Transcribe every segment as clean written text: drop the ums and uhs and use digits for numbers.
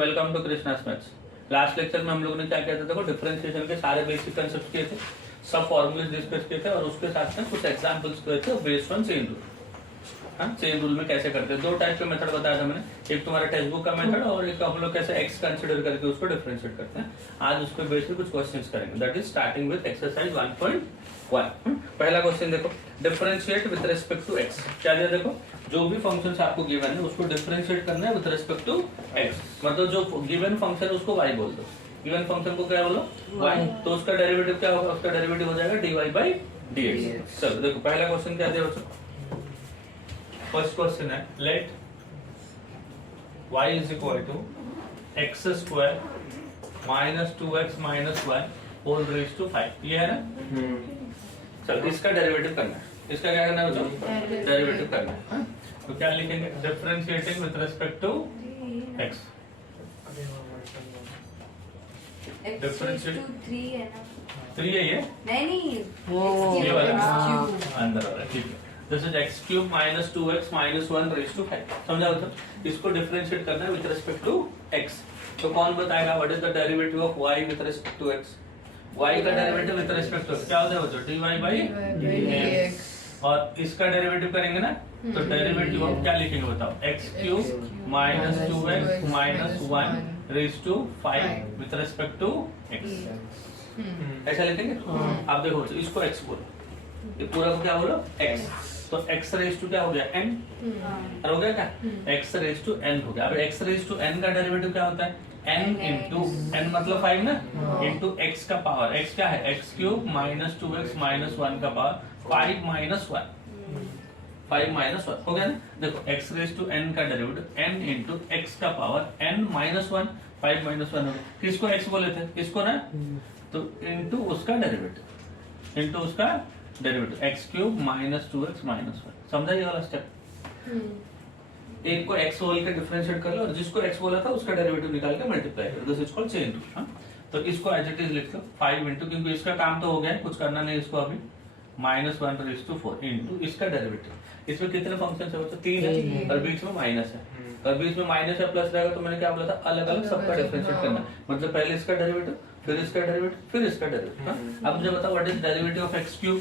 Welcome to Krishna's maths. Last lecture में हम लोगों ने क्या किया था, देखो डिफरेंशिएशन के सारे बेसिक कंसेप्ट किए थे, सब फॉर्मूलेज डिस्कस किए थे और उसके साथ में कुछ एग्जांपल्स किए थे बेस्ड ऑन चेन रूल। हाँ, चेन रूल में कैसे करते हैं, दो टाइप के मेथड बताया था मैंने, एक तुम्हारा टेक्स्ट बुक का मेथड और एक हम लोग कैसे एक्स कंसीडर करके उसको डिफरेंशिएट करते हैं। आज उसके बेस पे कुछ क्वेश्चंस करेंगे, that is starting with exercise 1.1। पहला क्वेश्चन देखो, differentiate with respect to x. क्या दिया, देखो जो भी फंक्शन आपको गिवन है उसको डिफरेंशिएट करना है विद रिस्पेक्ट टू एक्स, मतलब जो गिवन फंक्शन है उसको y बोल दो। गिवन फंक्शन को क्या बोलो, y, तो उसका डेरिवेटिव क्या होगा, उसका डेरिवेटिव हो जाएगा dy by dx। चलो देखो पहला क्वेश्चन क्या दिया बच्चों, फर्स्ट क्वेश्चन है let y is equal to x square minus 2x minus 1 whole raise to 5, ये है ना। चलो इसका डेरिवेटिव करना है, इसका क्या करना है बच्चों, डेरिवेटिव करना है। तो क्या लिखेंगे, differentiating with respect to x, differentiate 3 है ये नहीं ये वाला अंदर वाला, ठीक है। This is x cube minus 2x minus 1 raise to 5, समझा बच्चों। इसको डिफरेंशिएट करना है विद रिस्पेक्ट टू x, तो कौन बताएगा what is the derivative of y with respect to x। y का डेरिवेटिव विद रिस्पेक्ट टू क्या होता है बच्चों, dy by dx, और इसका डेरिवेटिव करेंगे ना तो डेरिवेटिव ऑफ क्या लिखेंगे बताओ, x cube minus 2x minus 1 raise to 5 with respect to x, ऐसा लिखेंगे। आप देखो इसको x बोलो, ये पूरा को क्या बोलो x, तो x रेज टू क्या हो गया n, और हो गया क्या x रेज टू n हो गया। अब x रेज टू n का डेरिवेटिव क्या होता है, n इंटू n मतलब 5 ना, इंटू x का पावर, x क्या है x cube minus 2x minus 1 का पावर 5 माइनस 1, 5 माइनस 1 हो गया ना। देखो x रेज टू n का डेरिवेटिव n इंटू x का पावर n माइनस 1, 5 माइनस 1 हो गया। किसको x बोले थे, इसको ना, तो इंटू उसका डेरिवेटिव, इंटू उसका derivative x cube minus 2x minus 1, समझा ये वाला स्टेप। एक को x बोल के डिफरेंशिएट कर लो और जिसको x बोला था उसका डेरिवेटिव निकाल के मल्टीप्लाई कर दो, this is called chain rule. तो इसको एज इट इज लिख लो 5 इंटू, क्योंकि इसका काम तो हो गया है, कुछ करना नहीं इसको अभी, माइनस 1 रेज टू 4 इंटू इसका डेरिवेटिव। इसमें कितने फंक्शन है, तो 3 है और बीच में माइनस है, और बीच में माइनस या प्लस रहेगा, तो मैंने क्या बोला था अलग अलग सबका डिफरेंशिएट करना, मतलब पहले इसका डेरिवेटिव फिर इसका डेरिवेटिव फिर इसका डेरिवेटिव। अब मुझे बताओ what is derivative of x cube,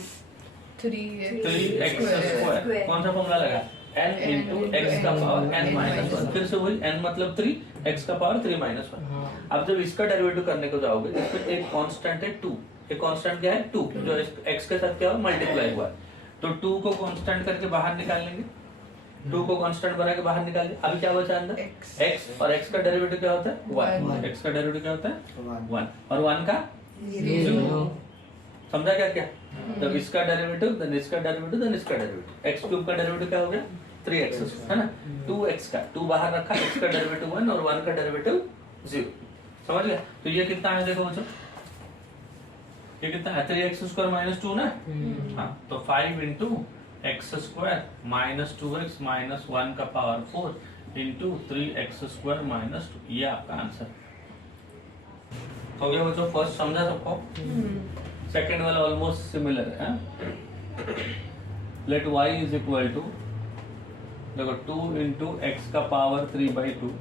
3x square, कौन सा फॉर्मूला लगा, n इंटू x का पावर n माइनस 1, फिर से वही n मतलब 3, x का पावर 3 माइनस 1। अब जब इसका डेरिवेटिव करने को जाओगे, इसमें एक कांस्टेंट है 2, एक कांस्टेंट क्या है 2, जो x के साथ क्या हुआ मल्टीप्लाई हुआ, तो 2 को कांस्टेंट करके बाहर निकाल लेंगे, 2 को कांस्टेंट बना के बाहर निकाल लिया। अभी क्या बचा अंदर x, और x का डेरिवेटिव क्या होता है 1, x का डेरिवेटिव क्या होता है 1, और 1 का 0, समझा क्या क्या। जब इसका डेरिवेटिव देन इसका डेरिवेटिव देन इसका डेरिवेटिव, x क्यूब का डेरिवेटिव क्या हो गया 3x है ना, 2x का 2 बाहर रखा, x का डेरिवेटिव 1 और 1 का डेरिवेटिव 0, समझ गया। तो ये कितना है देखो बच्चों, ये कितना है 3x स्क्वायर माइनस 2 ना, हाँ तो 5 into x square minus 2x minus 1 का power 4 into 3x square minus 2, ये आपका आंसर हो गया बच्चों। फर्स्ट समझा सबको, सेकेंड वाला ऑलमोस्ट सिमिलर है। Let y is equal to, देखो 2 इंटू एक्स का पावर 3/2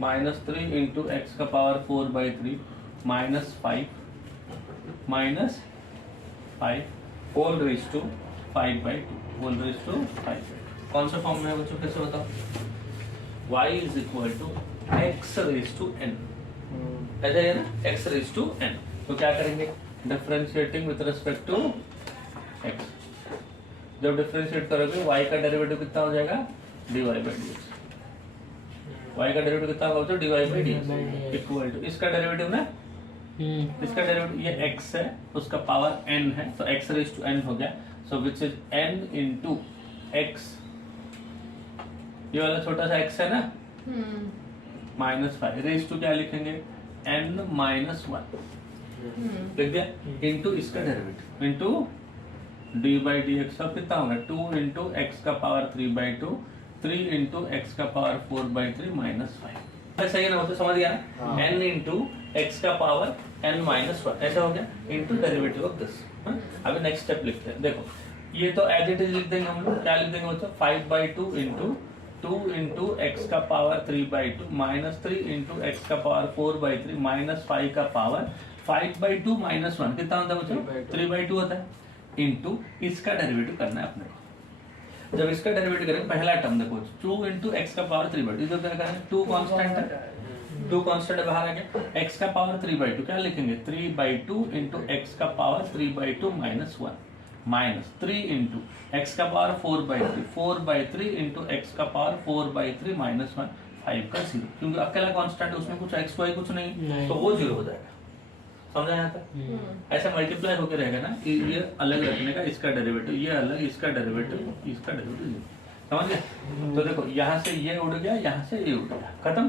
माइनस 3 इंटू एक्स का power 4/3 minus 5 whole raise to 5/2 whole raise to 5। कौन सा फॉर्म में है बच्चों, कैसे बताओ, y is equal to x raise to n, ऐसा है ना, x रेज टू n। तो क्या करेंगे, differentiating with respect to x, जब डिफरेंशिएट करोगे y का डेरिवेटिव कितना हो जाएगा dy by dx, y का डेरिवेटिव कितना होगा तो dy by dx equal to इसका डेरिवेटिव ना, इसका डेरिवेटिव ये x है, उसका पावर n है, तो x रेज टू n हो गया, so which is n into x, ये वाला छोटा सा x है ना, माइनस 5 रेज टू क्या लिखेंगे n माइनस 1 लिख दिया, इंटू इसका derivative into D by D x, अब कितना होगा 2 इंटू एक्स का पावर 3/2, 3 इंटू एक्स का पावर 4/3 माइनस 5, सही है ना, तो समझ गया ना, n इंटू एक्स का पावर n माइनस 1 ऐसा हो गया, इंटू डेरिवेटिव ऑफ दिस। अभी नेक्स्ट स्टेप लिखते हैं, देखो ये तो एज इट इज लिख देंगे हम लोग, क्या लिख देंगे बच्चों 5/2 इंटू 2 इंटू एक्स का पावर 3/2 माइनस 3 इंटू एक्स का पावर 4/3 माइनस 5 का पावर 5/2 माइनस 1 कितना होता है बच्चों 3/2 होता है इंटू इसका डेरिवेटिव करना है अपने को। जब इसका डेरिवेटिव करेंगे पहला टर्म देखो 2 इंटू एक्स का पावर 3/2 इधर क्या करेंगे 2 कांस्टेंट है 2 कांस्टेंट बाहर आ गया x का पावर 3/2 क्या लिखेंगे 3/2 इंटू एक्स का power 3/2 minus 1 minus 3 into x का पावर 4/3 4/3 इंटू एक्स का पावर 4/3 माइनस 1 5 का 0 क्योंकि अकेला कांस्टेंट उसमें कुछ x y कुछ नहीं तो वो 0 हो जाएगा। समझा यहाँ तक ऐसा मल्टीप्लाई होकर रहेगा ना ये अलग रखने का इसका डेरिवेटिव ये अलग इसका डेरिवेटिव इसका डेरिवेटिव समझ गए। तो देखो यहाँ से ये उड़ गया यहाँ से ये उड़ गया खत्म।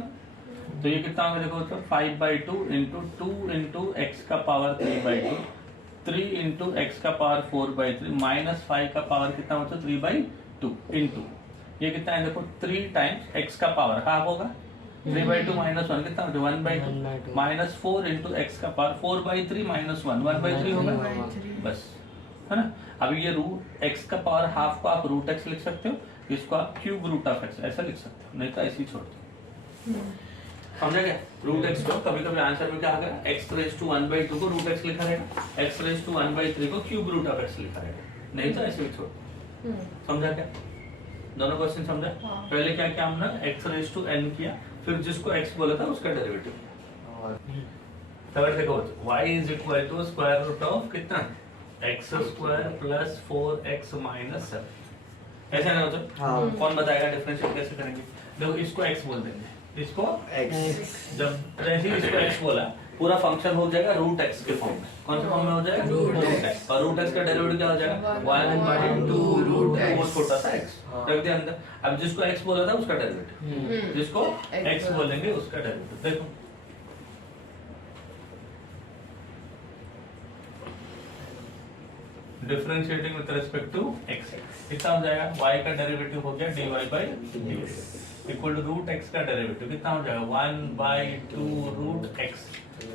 तो ये कितना होगा देखो तो 5/2 इंटू 2 इंटू एक्स का पावर 3/2 3 इंटू एक्स का पावर 4/3 माइनस 5 का पावर कितना होता है 3/2 इंटू ये कितना है देखो 3 टाइम्स एक्स का पावर हाफ होगा 3/2 माइनस 1 कितना होता है 1/2 माइनस 4 इंटू एक्स का पावर 4/3 माइनस 1 1/3 होगा बस है ना। अब ये रूट एक्स का पावर हाफ को आप रूट एक्स लिख सकते हो इसको आप क्यूब रूट ऑफ एक्स ऐसा लिख सकते हो नहीं तो ऐसे ही छोड़ दो। समझा क्या रूट एक्स को कभी कभी आंसर में क्या आ गया एक्स रेज टू 1/2 को रूट एक्स लिखा रहेगा एक्स रेज टू 1/3 को क्यूब रूट ऑफ एक्स लिखा रहेगा नहीं तो ऐसे ही छोड़ दो। समझा क्या दोनों क्वेश्चन समझा। पहले क्या किया हमने एक्स रेज टू n किया फिर जिसको x बोला था उसका डेरिवेटिव थर्ड देखो y is equal to square root of कितना x square plus 4x minus 7 ऐसा ना हो तो कौन बताएगा डिफरेंशिएट कैसे करेंगे। देखो इसको x बोल देंगे इसको x जब जैसे ही इसको x बोला पूरा फंक्शन हो जाएगा रूट x के फॉर्म में कौन से फॉर्म में हो जाएगा रूट x और रूट x का डेरिवेटिव क्या हो जाएगा 1/2 रूट वो छोटा सा x रख दिया अंदर। अब जिसको x बोला था उसका डेरिवेटिव जिसको x बोलेंगे उसका डेरिवेटिव देखो differentiating with respect to x कितना हो जाएगा y का डेरिवेटिव हो गया dy/dx equal to root x का डेरिवेटिव कितना हो जाएगा 1/2 root x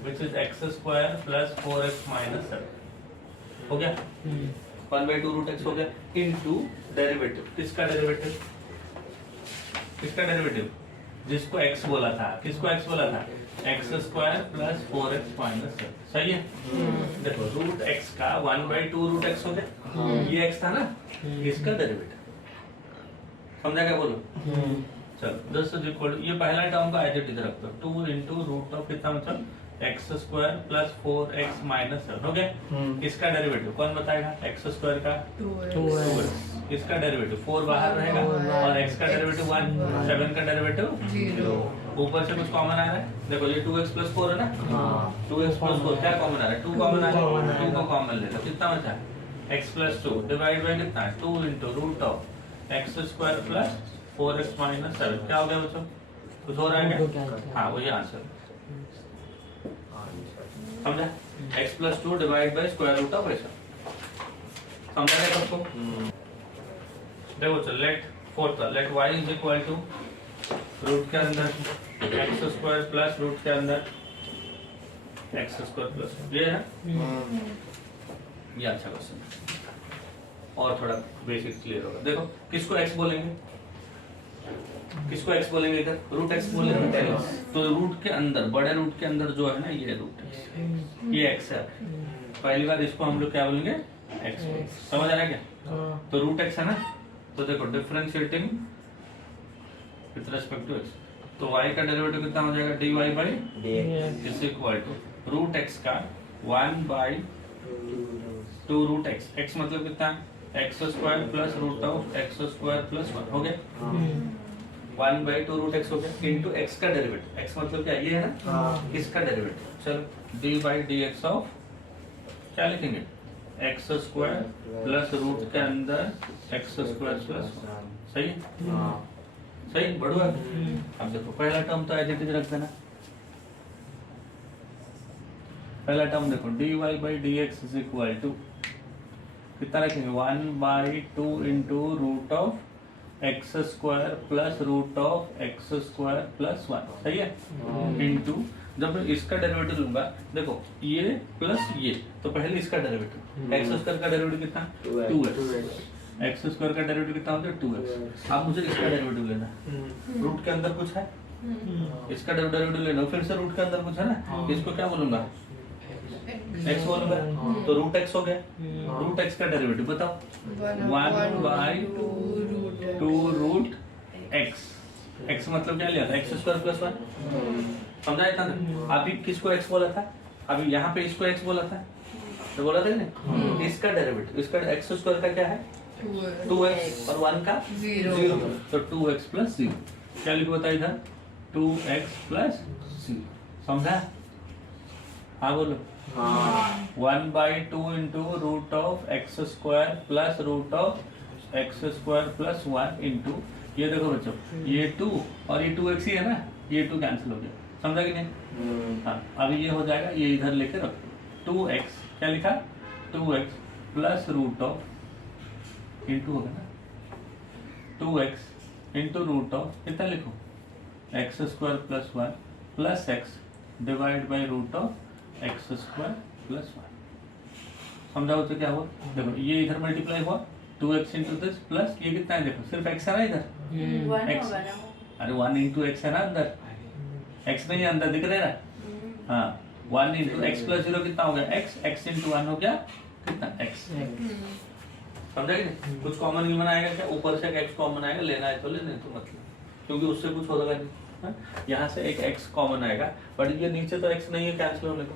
which is x square plus 4x minus 7 हो गया 1/2 रूट x हो गया इनटू डेरिवेटिव किसका डेरिवेटिव जिसको x बोला था किसको x बोला था x square plus 4x minus 7 सही है। देखो रूट x का 1/2 रूट x हो गया ये x था ना इसका डेरिवेटिव समझा क्या बोलो चलो दिस इज इक्वल ये पहला टर्म का एज इट इज रखते हो 2 इंटू रूट ऑफ कितना मतलब x square plus 4x minus 7 हो गया। इसका डेरिवेटिव कौन बताएगा x स्क्वायर का 2x इसका डेरिवेटिव 4 बाहर रहेगा और x का डेरिवेटिव 1 7 का डेरिवेटिव 0 ऊपर से कुछ कॉमन आ रहा है देखो ये 2x प्लस 4 है ना 2x प्लस 4 क्या कॉमन आ रहा है 2 कॉमन आ रहा है 2 को कॉमन ले लो कितना बचा है x प्लस 2 डिवाइड बाय कितना 2 into root of x square plus 4x minus 7 क्या हो गया बच्चों कुछ हो रहा है क्या हाँ वही आंसर समझा x plus 2 divide by square root of ऐसा समझा क्या सबको देखो चल let fourth let y is equal to root के अंदर x स्क्वायर प्लस रूट के अंदर x स्क्वायर प्लस ये है ये अच्छा क्वेश्चन और थोड़ा बेसिक क्लियर होगा। देखो किसको x बोलेंगे इधर रूट x बोलेंगे तो रूट के अंदर बड़े रूट के अंदर जो है ना ये रूट x ये x है पहली बार इसको हम लोग क्या बोलेंगे x समझ आ रहा है क्या तो रूट x है ना तो देखो differentiating with respect to x तो y का डेरिवेटिव कितना हो जाएगा dy/dx is equal to root x का 1/2 रूट x मतलब कितना x square plus root of x square plus 1 हो गया 1/2 रूट x हो गया इनटू x का डेरिवेटिव x मतलब क्या ये है ना इसका डेरिवेटिव चलो dy/dx ऑफ क्या लिखेंगे x स्क्वायर प्लस रूट के अंदर x स्क्वायर प्लस 1 सही है सही बढ़ुआ अब देखो पहला टर्म तो एज इट इज रख देना पहला टर्म देखो dy/dx इज इक्वल टू कितना रखेंगे 1/2 into root of x square plus root of x square plus 1 सही है इंटू जब इसका डेरिवेटिव लूंगा देखो ये प्लस ये तो पहले इसका डेरिवेटिव x स्क्वायर का डेरिवेटिव कितना 2x एक्स स्क्वायर का डेरिवेटिव कितना होता है 2x। अब मुझे इसका डेरिवेटिव लेना है, रूट के अंदर कुछ है, इसका डेरिवेटिव लेना है, फिर से रूट के अंदर कुछ है ना, इसको क्या बोलूंगा x बोलूंगा, तो रूट x हो गया, रूट x का डेरिवेटिव बताओ 1/2 रूट x, x मतलब क्या लिया था x स्क्वायर प्लस 1, समझा था ना। अभी किसको x बोला था, अभी यहाँ पे इसको x बोला था, तो बोला था ना इसका डेरिवेटिव, इसका x स्क्वायर का क्या है 2x और 1 का 0, तो 2x प्लस 0 क्या लिखो बता इधर 2x प्लस 0, समझा। हाँ बोलो 1/2 into root of x square plus root of x square plus 1 into, ये देखो बच्चों ये 2 और ये 2x ही है ना, ये 2 कैंसिल हो गया, समझा कि नहीं। हाँ अभी ये हो जाएगा, ये इधर लेके रखो 2x, क्या लिखा 2x plus root of into हो गया ना 2x इंटू रूट ऑफ कितना लिखो x square plus 1 plus x divide by root of x square plus 1, समझाओ तो क्या हुआ, देखो ये इधर मल्टीप्लाई हुआ 2x इंटू दिस प्लस ये कितना है, देखो सिर्फ x है ना इधर x, अरे 1 इंटू एक्स है ना अंदर, x नहीं है अंदर दिख रहा है। हाँ 1 इंटू एक्स प्लस 0 कितना हो गया x, x इंटू 1 हो गया कितना x, समझा कि नहीं। कुछ कॉमन नहीं बनाएगा क्या, ऊपर से एक x कॉमन आएगा, लेना है तो ले, नहीं तो मतलब, क्योंकि उससे कुछ होगा नहीं। यहाँ से एक x कॉमन आएगा, बट ये नीचे तो x नहीं है कैंसिल होने को,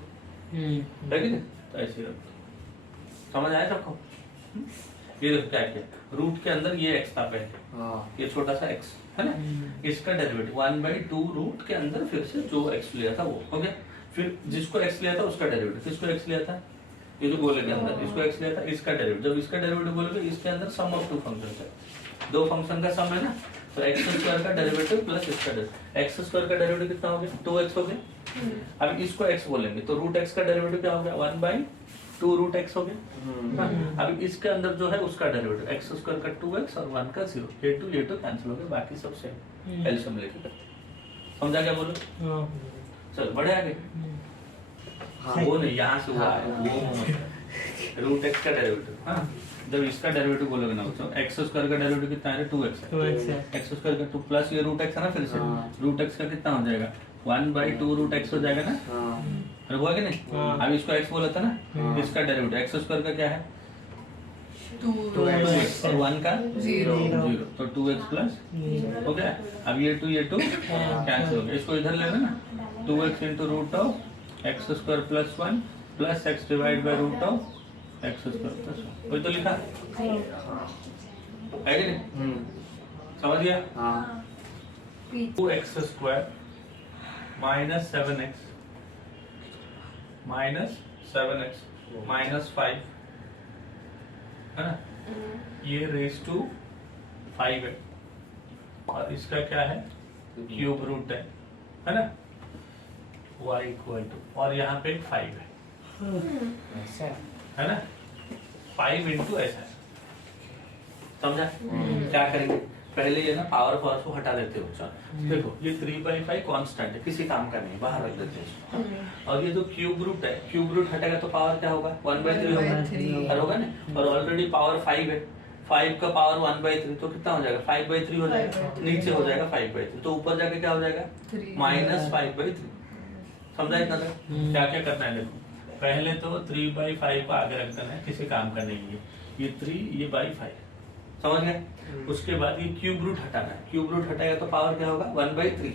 है कि नहीं, तो ऐसे रखो, समझ आया सबको। ये देखो क्या किया, रूट के अंदर ये x था पहले, ये छोटा सा x है ना, इसका डेरिवेटिव 1/2 रूट के अंदर फिर से जो x लिया था वो हो गया, फिर जिसको x लिया था उसका डेरिवेटिव, किसको x लिया था ये जो गोले के अंदर, इसको x लिया था इसका डेरिवेटिव, जब इसका डेरिवेटिव बोलोगे इसके अंदर सम ऑफ 2 फंक्शन है, 2 फंक्शन का सम है ना, तो एक्स स्क्वायर का डेरिवेटिव प्लस इसका डेरिवेटिव, एक्स स्क्वायर का डेरिवेटिव कितना हो गया 2x हो गया। अब इसको x बोलेंगे तो रूट x का डेरिवेटिव क्या हो गया 1/2 रूट x हो गया। अब इसके अंदर जो है उसका डेरिवेटिव एक्स स्क्वायर का 2x और 1 का 0, ये 2 कैंसिल हो गया, बाकी सब सेम एलसीएम लेके, समझा क्या बोलो। चलो बढ़े आगे। हाँ वो नहीं, यहाँ से हुआ है वो रूट x का डेरिवेटिव। हाँ जब इसका डेरिवेटिव बोलोगे ना बच्चों, एक्स स्क्वायर का डेरिवेटिव कितना है 2x है, एक्स स्क्वायर का 2 प्लस ये रूट x है ना, फिर से रूट x का कितना हो जाएगा 1/2 रूट x हो जाएगा ना, अरे हुआ कि नहीं। अब इसको x बोला था ना, इसका डेरिवेटिव एक्स स्क्वायर का क्या है 2x और 1 का 0, तो 2x प्लस हो गया। अब ये 2 कैंसिल हो गया, इसको इधर लेना ना 2x into root of x square plus 1 plus x divide by root of x square plus 1, वही तो लिखा है कि नहीं, समझ गया। 2x square minus 7x minus 5 है ना, ये रेस टू 5 है, और इसका क्या है क्यूब रूट है ना, y इक्वल टू, और यहाँ पे 5 है ना, 5 इंटू ऐसा, समझा। क्या करेंगे पहले ये ना पावर को हटा देते हो, देखो ये 3/5 कांस्टेंट है, किसी काम का नहीं, बाहर रख देते हैं, और ये जो क्यूब रूट है, क्यूब रूट हटेगा तो पावर क्या होगा 1/3 होगा ना, और ऑलरेडी पावर 5 है, 5 का पावर 1/3 तो कितना हो जाएगा 5/3 हो जाएगा, नीचे हो जाएगा 5/3, तो ऊपर जाके क्या हो जाएगा -5/3, समझा इतना तक। क्या क्या करना है देखो, पहले तो 3/5 को आगे रख देना है, किसी काम का नहीं है, ये 3 ये 5 समझ गए। उसके बाद ये क्यूब रूट हटाना है, क्यूब रूट हटाएगा तो पावर क्या होगा 1/3,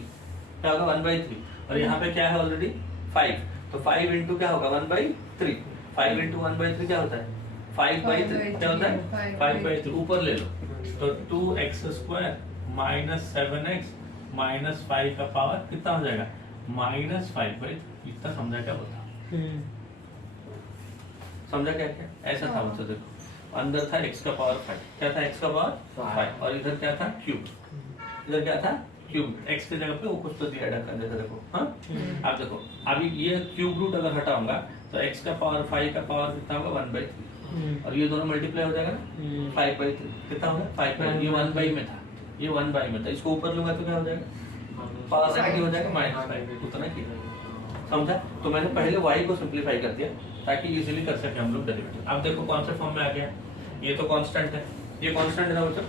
क्या होगा 1/3, और यहाँ पे क्या है ऑलरेडी 5, तो 5 इंटू क्या होगा 1/3, 5 इंटू 1/3 क्या होता है 5/3, क्या होता है 5/3, ऊपर ले लो, तो 2x square minus 7x minus 5 का पावर कितना हो जाएगा -5/3, इतना समझा क्या होता, समझा क्या क्या ऐसा था बच्चों। देखो अंदर था x का पावर 5, क्या था x का पावर 5, और इधर क्या था क्यूब, इधर क्या था क्यूब, x की जगह पे वो कुछ तो दिया ढक्कन जैसा, देखो हाँ। अब देखो अभी ये क्यूब रूट अगर हटाऊंगा तो x का पावर 5 का पावर कितना होगा 1/3, और ये दोनों मल्टीप्लाई हो जाएगा ना 5/3, कितना होगा 5/3, ये 1/, में था, ये 1/, में था, इसको ऊपर लूंगा तो क्या हो जाएगा पावर नेगेटिव हो जाएगा -5, उतना किया, समझा। तो मैंने पहले y को सिंप्लीफाई कर दिया ताकि इजीली कर सके हम लोग डेरिवेटिव। अब देखो कौन से फॉर्म में आ गया, ये तो कांस्टेंट है, ये कांस्टेंट है ना बच्चों,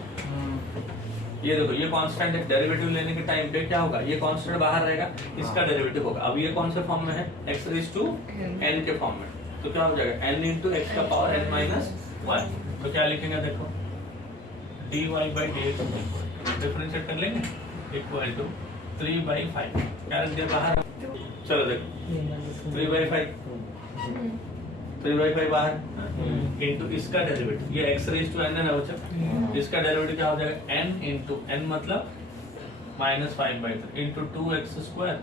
ये देखो ये कांस्टेंट है, डेरिवेटिव लेने के टाइम पे क्या होगा, ये कांस्टेंट बाहर रहेगा, इसका डेरिवेटिव होगा। अब ये कौन से फॉर्म में है, x रेज़ टू n के फॉर्म में, तो क्या हो जाएगा n इंटू एक्स का पावर n माइनस 1। तो क्या लिखेंगे देखो, dy बाई dx डिफरेंशिएट कर लेंगे इक्वल टू 3/5, क्या रख दिया बाहर, चलो देखो 3/5 बाहर इंटू इसका डेरिवेटिव, ये x रेज़ टू n है ना बच्चा, इसका डेरिवेटिव क्या हो जाएगा n इंटू n मतलब -5/3 into 2x square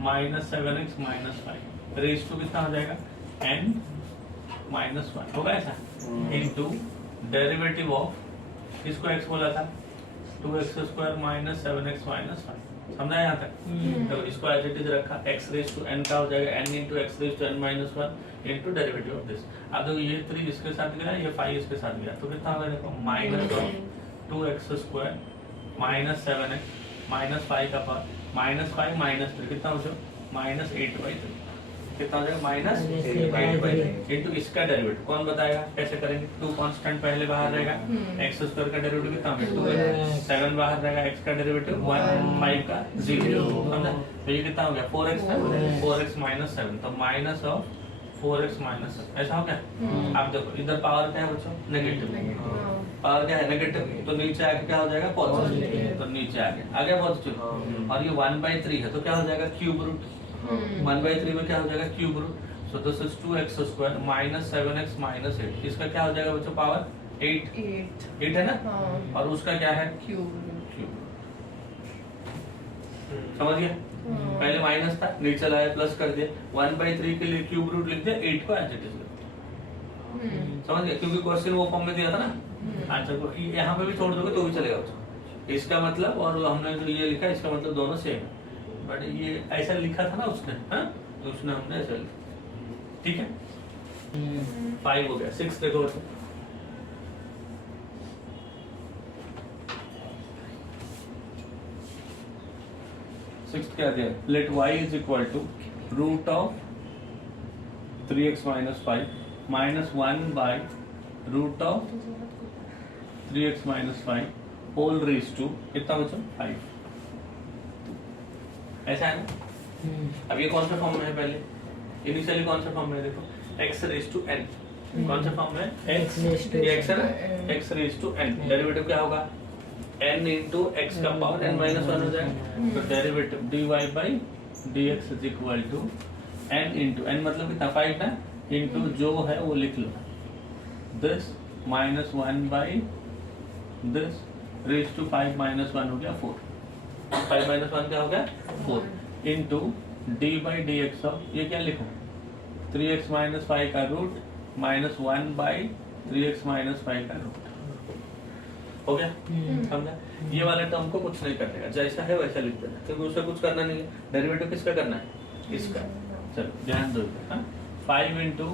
minus 7x minus 5 raise to कितना हो जाएगा n माइनस 1 होगा ऐसा, इंटू डेरिवेटिव ऑफ इसको x बोला था 2x square minus 7x minus 5, समझा यहाँ तक। तो इसको एज इट इज रखा, x रेज़ टू n का हो जाएगा n into x raise to n minus 1 into derivative of this. अब देखो ये 3 इसके साथ गया, ये 5 इसके साथ गया, तो कितना होगा देखो minus 2x square minus 7x minus 5 का पावर माइनस 5 माइनस 3 कितना हो जाएगा माइनस 8/3, कितना हो जाएगा माइनस 8/3 इंटू इसका डेरिवेटिव कौन बताएगा कैसे करेंगे, 2 कांस्टेंट पहले बाहर रहेगा, x स्क्वायर का डेरिवेटिव कितना होगा 2x, 7 बाहर रहेगा, x का डेरिवेटिव 1, 5 का 0, समझा। तो ये कितना हो गया 4x है, 4x माइनस 7, तो माइनस ऑफ 4x माइनस 7, ऐसा हो गया। आप देखो इधर पावर क्या है बच्चों नेगेटिव, पावर क्या है नेगेटिव, तो नीचे आके क्या हो जाएगा पॉजिटिव, तो नीचे आ गया पॉजिटिव, और ये 1/3 है तो क्या हो जाएगा क्यूब रूट, 1/3 में क्या हो जाएगा cube root, so this is 2x square minus 7x minus 8, इसका क्या हो जाएगा बच्चों पावर 8 है ना, और उसका क्या है क्यूब, समझ गया। पहले माइनस था नीचे लाया प्लस कर दिया, 1/3 के लिए क्यूब रूट लिख दिया, 8 को एज इट इज समझ गया, क्योंकि क्वेश्चन वो फॉर्म में दिया था ना आंसर को, यहाँ पे भी छोड़ दोगे तो भी चलेगा बच्चों, इसका मतलब और हमने जो ये लिखा इसका मतलब दोनों सेम है, बट ये ऐसा लिखा था ना उसने, हाँ तो उसने हमने ऐसा लिखा, ठीक है। 5 हो गया, 6 देखो बच्चों, सिक्स क्या दिया, let y is equal to root of 3x minus 5 minus 1 by root of 3x minus 5 whole raise to कितना बच्चों 5, ऐसा है ना। अब ये कौन सा फॉर्म में है, पहले इनिशियली कौन सा फॉर्म में है देखो, x रेज टू n, कौन सा फॉर्म में x है ना, x raise to n, derivative क्या होगा n इंटू एक्स का पावर n माइनस 1 हो जाएगा, तो derivative dy by dx is equal to n into n मतलब कितना 5 ना, इंटू जो है वो लिख लो this minus 1 by this raise to 5 minus 1 हो गया 4, 5 माइनस 1 क्या हो गया 4 into D by D x of ये क्या लिखूं 3x माइनस 5 का root minus 1 by 3x minus 5 का रूट, हो गया समझा। ये वाले टर्म को कुछ नहीं करने का, जैसा है वैसा लिख देना, क्योंकि उसे कुछ करना नहीं है, डेरिवेटिव किसका करना है इसका, चलो ध्यान दो, 5 इंटू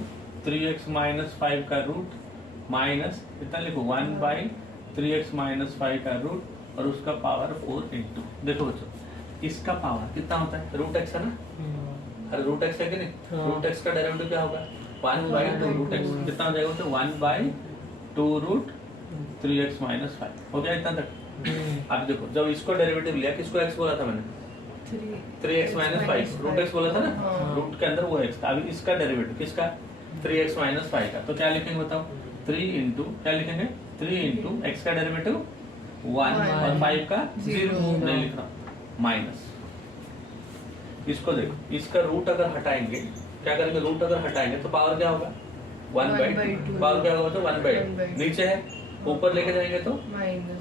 3x माइनस 5 का रूट माइनस कितना लिखो 1 बाई 3x माइनस 5 का रूट और उसका पावर 4 इंटू, देखो बच्चों इसका पावर कितना होता है रूट एक्स है ना, अरे रूट एक्स है कि नहीं, रूट एक्स का डेरिवेटिव क्या होगा 1 बाई 2 रूट एक्स, कितना हो जाएगा तो 1 बाई 2 रूट 3x माइनस 5 हो गया इतना तक। अब देखो जब इसको डेरिवेटिव लिया, किसको x बोला था मैंने 3x माइनस 5, रूट x बोला था ना, रूट के अंदर वो x था, अभी इसका डेरिवेटिव किसका 3x माइनस 5 का, तो क्या लिखेंगे बताओ 3 इंटू क्या लिखेंगे 3 इंटू एक्स का डेरिवेटिव 1 और 5 का 0 नहीं लिखना माइनस, इसको देखो इसका रूट अगर हटाएंगे क्या करेंगे, रूट अगर हटाएंगे तो पावर क्या होगा 1/2, पावर क्या होगा तो 1/2, नीचे है ऊपर लेके जाएंगे तो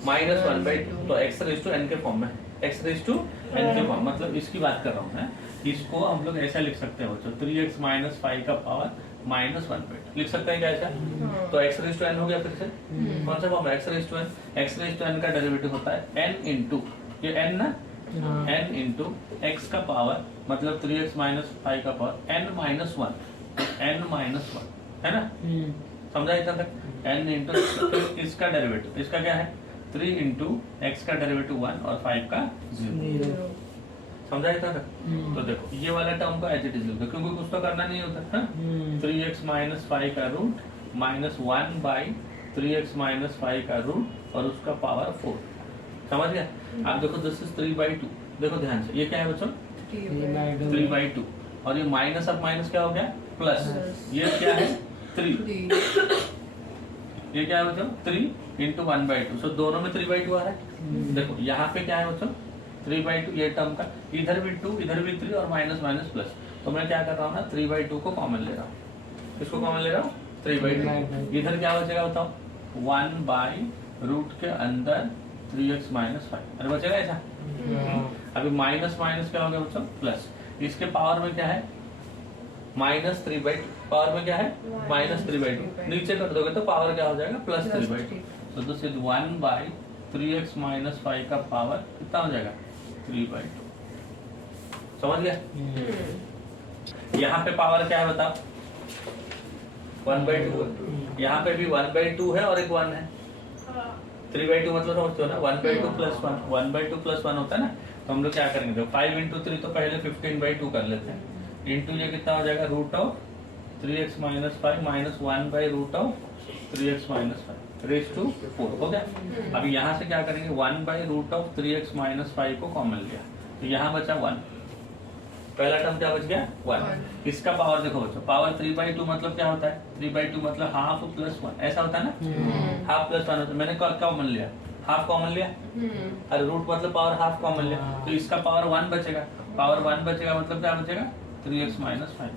माइनस 1/2, तो x रेज टू n के फॉर्म में, x रेज टू n के फॉर्म, मतलब इसकी बात कर रहा हूँ मैं, इसको हम लोग ऐसा लिख सकते हैं बच्चों 3x माइनस 5 का पावर माइनस 1/2 लिख सकते हैं क्या ऐसा, तो x रेज टू n हो गया, फिर से कौन सा फॉर्म है x raise to n, x raise to n का डेरिवेटिव होता है n इंटू ये n ना, n इंटू x का पावर मतलब 3x माइनस 5 का पावर n माइनस 1 है ना, समझा इतना तक, n इंटू इसका डेरिवेटिव, इसका क्या है 3 इंटू एक्स का डेरिवेटिव 1 और 5 का 0, समझा इतना तक। तो देखो ये वाला टर्म को एज इट इज लिख दो, क्योंकि कुछ तो करना नहीं होता है, 3x माइनस 5 का root minus 1 by 3x minus 5 का रूट और उसका पावर 4। समझ गया? आप देखो दिस इज 3/2। देखो ध्यान से, ये क्या है बच्चों? 3/2। और ये माइनस अब माइनस क्या हो गया? प्लस। ये क्या है? 3। ये क्या है बच्चों? 3 इंटू 1/2। सो दोनों में 3/2 आ रहा है। देखो यहाँ पे क्या है बच्चों? 3/2 ये टर्म का, इधर भी 2, इधर भी 3 और माइनस माइनस प्लस। तो मैं क्या कर रहा हूँ ना, 3/2 को कॉमन ले रहा हूँ। किसको कॉमन ले रहा हूँ? 3/2। इधर क्या बचेगा बताओ? 1/रूट के अंदर 3x माइनस 5। अरे बचेगा ऐसा? अभी माइनस माइनस क्या हो गया बच्चों? प्लस। इसके पावर में क्या है? -3/2। पावर में क्या है? -3/2। नीचे कर दोगे तो पावर क्या हो जाएगा? +3/2। तो दिस इज 1/3x माइनस 5 का पावर कितना हो जाएगा? 3/2। समझ गया? यहाँ पे पावर क्या है बताओ? 1/2। यहाँ पे भी 1/2 है और एक 1 है। 3/2 मतलब समझते हो ना? 1/2 प्लस 1, 1/2 प्लस 1 होता है ना। तो हम लोग क्या करेंगे? तो 5 × 3 तो पहले 15/2 कर लेते हैं। इंटू ये कितना हो जाएगा? √3x माइनस 5 माइनस 1/√3x माइनस 5 रेज टू 4 हो गया। अभी यहाँ से क्या करेंगे? 1/√3x माइनस 5 को कॉमन लिया तो यहाँ बचा 1। पहला टर्म क्या बच गया? 1। इसका पावर देखो बच्चों, पावर 3/2 मतलब क्या होता है? 3/2 मतलब हाफ प्लस 1, ऐसा होता है ना? हाफ प्लस 1 होता है। मैंने क्या कॉमन लिया? हाफ कॉमन लिया। अरे रूट मतलब पावर हाफ कॉमन लिया, तो इसका पावर 1 बचेगा। पावर 1 बचेगा मतलब क्या बचेगा? 3x minus 5।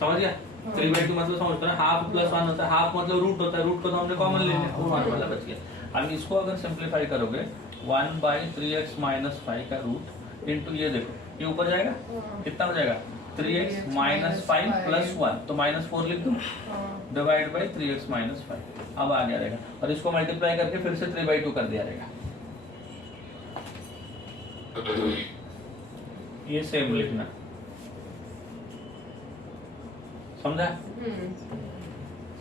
समझ गया? 3/2 मतलब समझते हैं, हाफ प्लस 1 होता है। हाफ मतलब रूट होता है, रूट को तो हमने कॉमन ले लिया, वो 1 वाला बच गया। अब इसको अगर सिंप्लीफाई करोगे 1/3x माइनस 5 का रूट इंटू ये देखो, ये ऊपर जाएगा कितना हो जाएगा? 3x माइनस 5 प्लस 1, तो -4 लिख दूं, डिवाइड बाई 3x माइनस 5। अब आ गया रहेगा और इसको मल्टीप्लाई करके फिर से 3/2 कर दिया रहेगा। ये सेम लिखना, समझा?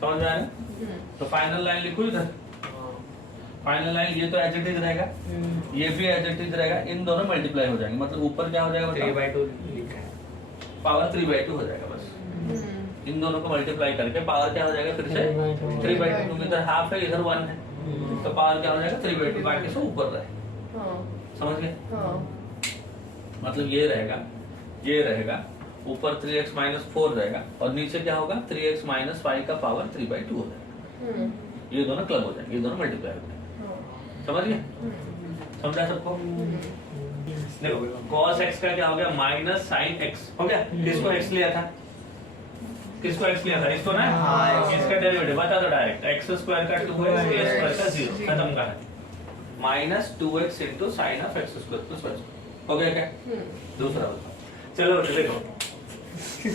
समझ में आया? तो फाइनल लाइन लिखो इधर। फाइनल लाइन ये तो एज इट इज रहेगा, ये भी एज इट इज रहेगा, इन दोनों मल्टीप्लाई हो जाएंगे। मतलब ऊपर क्या हो जाएगा? 3/2 लिखा है, पावर 3/2 हो जाएगा बस। इन दोनों को मल्टीप्लाई करके पावर क्या हो जाएगा? फिर से 3/2, क्योंकि इधर हाफ है इधर 1 है, तो पावर क्या हो जाएगा? 3/2। बाकी सब ऊपर रहे। समझ गए? मतलब ये रहेगा ऊपर 3x माइनस 4 रहेगा और नीचे क्या होगा? 3x माइनस 5 का पावर 3/2 हो जाएगा। ये दोनों क्लब हो जाएंगे, ये दोनों मल्टीप्लाई हो जाएंगे। समझ गए? समझा सबको? देखो cos x का क्या हो गया? माइनस sin x हो गया। किसको x लिया था? किसको x लिया था? इसको ना? इसका डेरिवेटिव बता दो डायरेक्ट। x² का 2x, a² का 0, खत्म का है। Minus 2x into sine of x² plus 1 हो गया क्या? दूसरा बताओ। चलो देखो,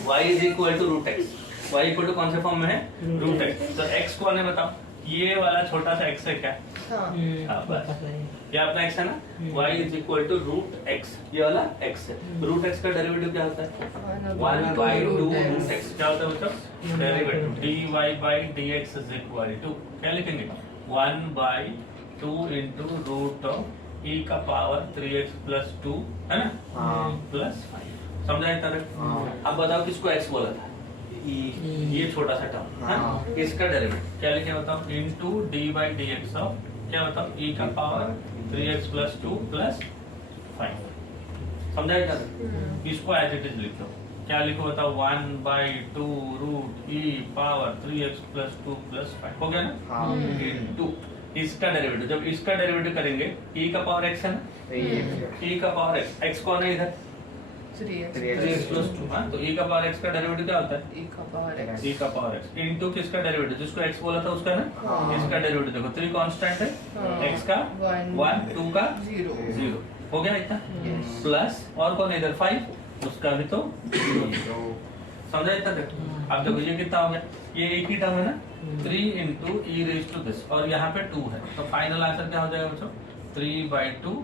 y is equal to root x. y equal to कौन से फॉर्म में है? Root x. तो x कौन है बताओ? ये वाला छोटा सा x है क्या? हाँ बस, ये अपना x है ना? y is equal to root x, ये वाला x है। रूट x का डेरिवेटिव क्या होता है? 1/2 रूट x। क्या होता है बच्चों? Derivative dy/dx is equal to क्या लिखेंगे? 1/2 इंटू रूट ऑफ e का पावर 3x प्लस 2 है ना? प्लस 5। समझा इतना तक? अब बताओ किसको x बोला था? ये छोटा सा टर्म है, इसका डेरिवेटिव क्या लिखे बताओ? इनटू dy/dx ऑफ क्या बताओ? e का पावर 3x प्लस 2 प्लस 5। समझा इतना तक? इसको एज इट इज लिख दो। क्या लिखो बताओ? 1/2 root e power 3x plus 2 plus 5 हो गया ना? इनटू इसका डेरिवेटिव, जब इसका डेरिवेटिव करेंगे e का पावर x है ना? e का पावर x कौन है इधर? 3x plus 2। हाँ, तो e का पावर x का डेरिवेटिव क्या होता है? e का पावर x इनटू किसका डेरिवेटिव? जिसको x बोला था उसका ना? इसका डेरिवेटिव देखो, 3 कांस्टेंट है, x का 1, 2 का 0 हो गया इतना, प्लस और कौन है इधर? 5, उसका भी तो 0। समझा इतना तक? अब देखो ये कितना हो गया? ये एक ही टर्म है ना? 3 into e raise to this, और यहाँ पे 2 है, तो फाइनल आंसर क्या हो जाएगा बच्चों? 3/2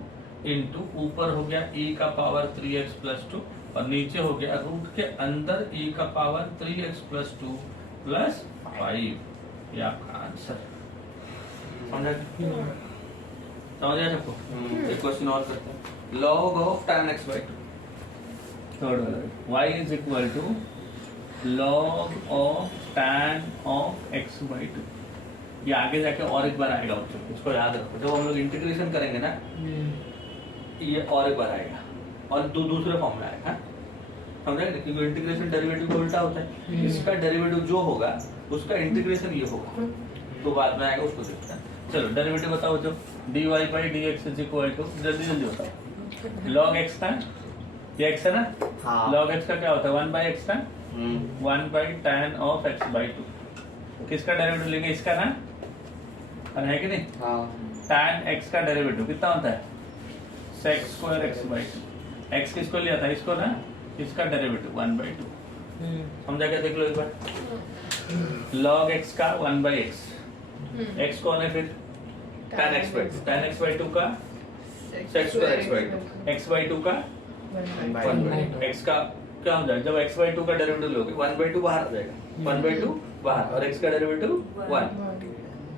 इंटू ऊपर हो गया e का पावर 3x प्लस 2 और नीचे हो गया रूट के अंदर e का पावर 3x प्लस 2 प्लस 5। ये आपका आंसर। समझा? समझ आया सबको? एक क्वेश्चन और करते हैं। log of tan x/2 third वाला y is equal to log of tan of x by 2। ये आगे जाके और एक बार आएगा बच्चों, इसको याद रखो। जब हम लोग इंटीग्रेशन करेंगे ना, ये और एक बार आएगा और दूसरे फॉर्म में आएगा, समझा? क्योंकि इंटीग्रेशन डेरिवेटिव को उल्टा होता है। इसका डेरिवेटिव जो होगा उसका इंटीग्रेशन ये होगा, तो बाद में आएगा, उसको देखते हैं। चलो डेरिवेटिव बताओ जो dy by dx is equal to, जल्दी जल्दी बताओ। log x का, ये x है ना, log x का क्या होता है? 1 by x का 1 by tan of x by 2। किसका डेरिवेटिव लेंगे? इसका ना, और है कि नहीं? tan x का डेरिवेटिव कितना होता है? sec square x by 2। x किसको लिया था? इसको ना, इसका डेरिवेटिव 1 by 2। समझा क्या? देख लो एक बार। log x का 1 by x, x कौन है फिर? tan x by 2। tan x by 2 का sec square x by 2, x by 2 का 1 by 2। x का क्या हो जाएगा? जब x by 2 का डेरिवेटिव लोगे 1 by 2 बाहर आ जाएगा, 1 by 2 बाहर, और x का डेरिवेटिव 1।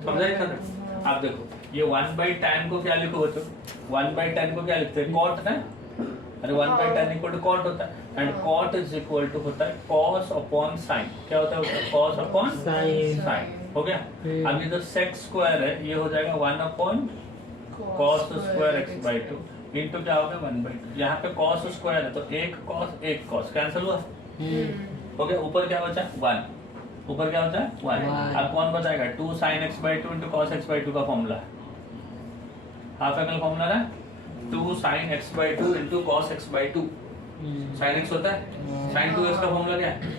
समझा इतना? आप देखो ये 1 by tan को क्या लिखो बच्चों? 1 by tan को क्या लिखते हैं? cot ना, अरे 1 by tan equal to cot होता है, and cot is equal to होता है cos अपॉन sin। क्या होता है? cos upon sin। हो गया? अब ये जो sec स्क्वायर है ये हो जाएगा 1 upon cos square x by 2 into क्या होगा? 1 by 2। यहाँ पे cos स्क्वायर है तो एक cos एक cos कैंसिल हुआ, हो गया? ऊपर क्या बचा? 1। ऊपर क्या बचा? 1। अब कौन बचाएगा? 2 sin x by 2 into cos x by 2 का फॉर्मूला, हाफ एंगल फॉर्मूला ना, 2 sin x by 2 into cos x by 2। sin x होता है, sin 2x का फॉर्मूला क्या है?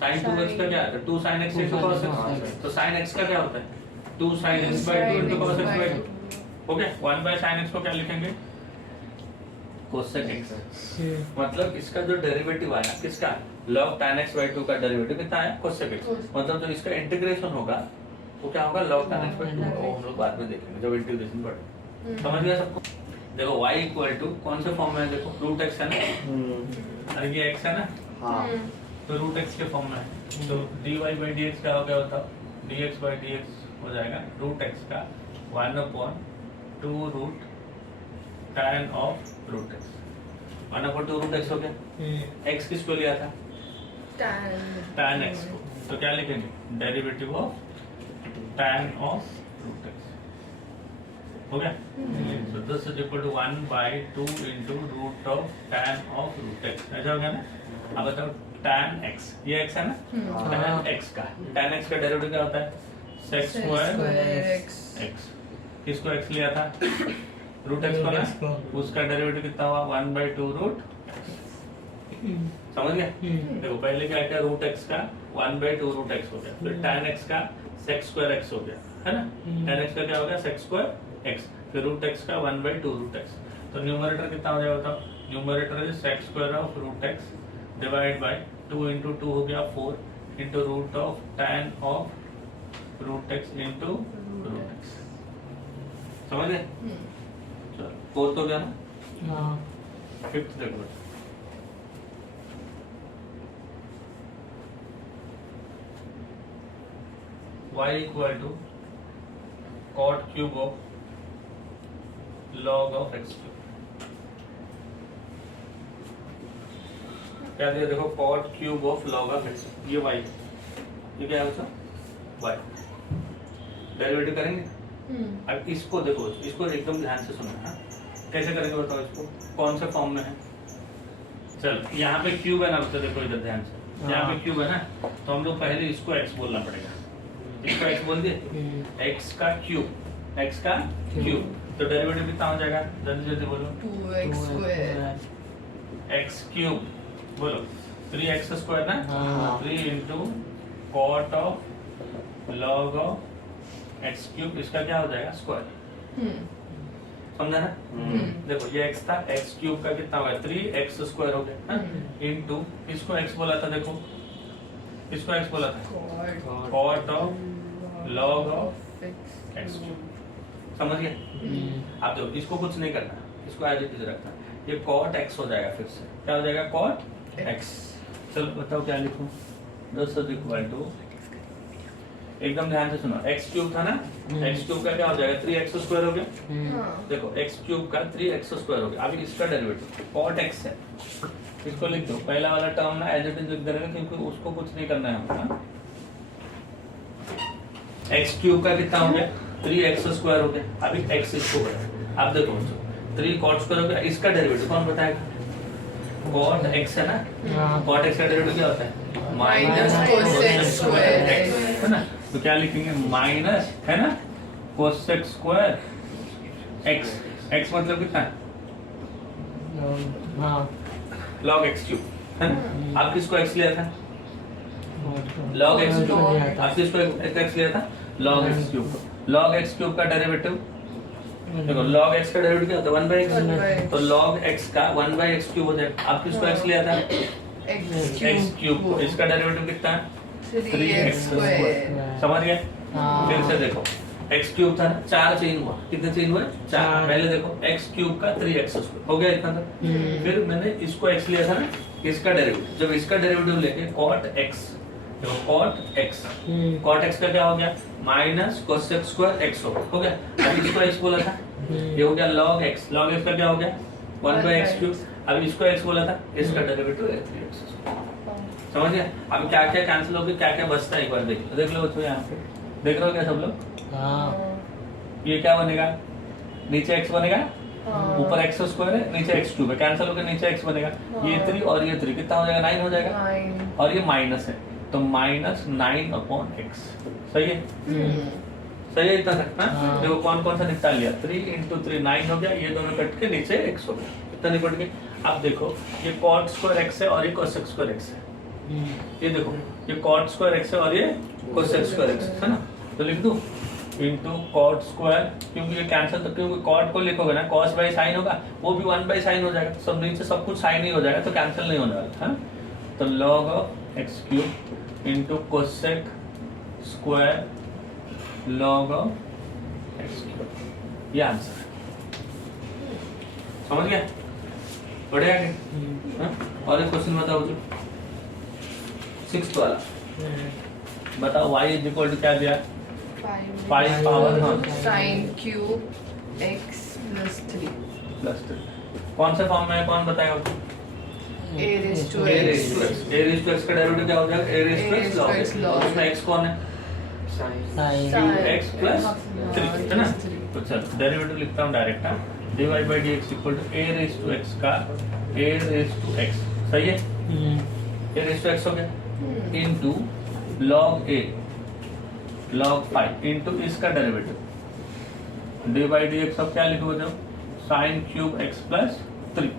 sin 2x का क्या है? 2 sin x into cos x। तो sin x का क्या होता है? 2 sin x by 2 into cos x by 2। हो गया? 1 by sin x को क्या लिखेंगे? cosec x। मतलब इसका जो डेरिवेटिव आया किसका? log tan x by 2 का डेरिवेटिव कितना है? cosec x। मतलब जो इसका इंटीग्रेशन होगा वो क्या होगा? log tan x by 2। वो हम लोग बाद में देखेंगे जब इंटीग्रेशन पढ़ेंगे। समझ गया सबको? देखो y इक्वल टू कौन से फॉर्म में है? देखो रूट x है ना, अरे ये x है ना, तो रूट x के फॉर्म में है। तो dy by dx क्या हो गया? बताओ। dx by dx हो जाएगा रूट x का 1 upon 2 root tan of root x। 1 upon 2 root x हो गया। x किसको लिया था? tan x को। तो क्या लिखेंगे? Derivative of tan of root x। हो गया? So this is equal to 1 by 2 into root of tan of root x। ऐसा हो गया ना? अब बताओ tan x, ये x है ना, tan x का डेरिवेटिव क्या होता है? sec square x। किसको x लिया था? रूट x को ना, उसका डेरिवेटिव कितना हुआ? 1 by 2 रूट। समझ गया? देखो पहले क्या किया? रूट x का 1 by 2 रूट x हो गया, फिर tan x का sec स्क्वायर x हो गया, है ना? tan x का क्या हो गया? sec स्क्वायर x, फिर रूट x का 1 by 2 रूट x। तो न्यूमरेटर कितना हो जाएगा बताओ? Numerator is sec square of root x divide by 2 into 2 हो गया 4 into root of tan of root x into root x। समझ गए? चलो फोर्थ हो गया ना? फिफ्थ देखो y equal to cot cube of log of x cube. क्या दिया? देखो cot cube of log of x, ये y, ये क्या है y। डेरिवेटिव करेंगे। अब इसको देखो, इसको एकदम ध्यान से सुनना है। कैसे करेंगे बताओ? इसको कौन से फॉर्म में है? चल यहाँ पे क्यूब है ना बच्चों, देखो इधर ध्यान से, यहाँ पे क्यूब है ना, तो हम लोग पहले इसको x बोलना पड़ेगा। इसको x बोल दिए, x का क्यूब, तो डेरिवेटिव कितना हो जाएगा? जल्दी जल्दी बोलो। 2x स्क्वायर x क्यूब बोलो, 3x स्क्वायर ना, 3 into cot of log of x cube, इसका क्या हो जाएगा? स्क्वायर। समझा ना? देखो ये x था, x क्यूब का कितना हो गया? 3x स्क्वायर हो गया, इंटू इसको x बोला था, देखो इसको x बोला था, cot of log of x cube. समझ गए? आप देखो इसको कुछ नहीं करना, इसको एज इट इज रखना, ये कॉट x हो जाएगा। फिर से क्या हो जाएगा? Cot x। चलो बताओ क्या लिखूं? दिस इज इक्वल टू, एकदम ध्यान से सुनो, x क्यूब था ना, x क्यूब का क्या हो जाएगा? 3x स्क्वायर हो गया। देखो x क्यूब का 3x स्क्वायर हो गया। अभी इसका डेरिवेटिव cot x है, इसको लिख दो, पहला वाला टर्म ना एज इट इज लिख देना क्योंकि उसको कुछ नहीं करना है हमको। एक्स क्यूब का कितना हो गया 3x स्क्वायर हो गया। अभी x इसको बढ़ा, आप देखो बच्चों 3 cot स्क्वायर हो गया, इसका डेरिवेटिव कौन बताएगा? cot x है ना, cot x का डेरिवेटिव क्या होता है? माइनस cosec स्क्वायर है ना, तो क्या लिखेंगे माइनस है ना cosec स्क्वायर x, x मतलब कितना है? log x क्यूब है ना। आप किसको x लिया था? log x cube. आप किसको x लिया था? log x cube. log x cube का डेरिवेटिव देखो, log x का डेरिवेटिव क्या होता है? 1/x। तो log x का 1/x क्यूब हो जाएगा। आप किसको x लिया था? x cube. इसका डेरिवेटिव कितना है? 3x square. समझ गए? फिर से देखो x क्यूब था ना, 4 चेंज हुआ, कितने चेंज हुए? 4। पहले देखो x क्यूब का 3x स्क्वायर हो गया इतना तक। फिर मैंने इसको x लिया था ना, इसका डेरिवेटिव, जब इसका डेरिवेटिव लेके cot x, तो cot x, cot x का क्या हो गया? माइनस cosec स्क्वायर x हो गया। अब इसको x बोला था, ये हो गया log x, log x का क्या हो गया? 1/x cube. अब इसको x बोला था, इसका डेरिवेटिव है 3x स्क्वायर। समझ गए? अब क्या क्या कैंसिल हो गया, क्या क्या बचता है एक बार देख लो बच्चों, यहाँ पे देख रहे हो क्या सब लोग? ये क्या बनेगा? नीचे x बनेगा, ऊपर x स्क्वायर है, नीचे x क्यूब है, कैंसिल होकर नीचे x बनेगा। ये 3 और ये 3 कितना हो जाएगा? 9 हो जाएगा। और ये माइनस है तो -9/x। सही है? सही है इतना तक ना? देखो कौन कौन सा निकाल लिया, 3 × 3 9 हो गया, ये दोनों कट के नीचे x हो गया, इतना निकट गया। अब देखो ये cot स्क्वायर x है और ये cosec स्क्वायर x है। ये देखो ये cot स्क्वायर x है और ये cosec स्क्वायर x है ना, तो लिख दूं इनटू cot स्क्वायर, क्योंकि ये कैंसिल, तो क्योंकि cot को लिखोगे ना cos बाई साइन होगा, वो भी 1/sin हो जाएगा, सब नीचे सब कुछ साइन ही हो जाएगा, तो कैंसिल नहीं होने वाला है। तो log of x cube into cosec square log of x cube, ये आंसर है। समझ गया? बढ़िया है। और एक क्वेश्चन बताओ जो 6th वाला बताओ, y इज इक्वल टू क्या दिया? 5 power sin cube x plus 3 कौन से फॉर्म में है, कौन बताएगा? a raised to a x raised to x, a raised to x का डेरिवेटिव क्या हो जाएगा? a raised to x log x, उसमें x कौन है? sin x प्लस 3 है ना। तो चलो डेरिवेटिव लिखता हूँ direct, dy by dx equal to a raised to x का a raised to x, सही है? a raised to x हो गया into log a log 5 into इसका डेरिवेटिव dy by dx, अब क्या लिखोगे जब? sin क्यूब x प्लस 3,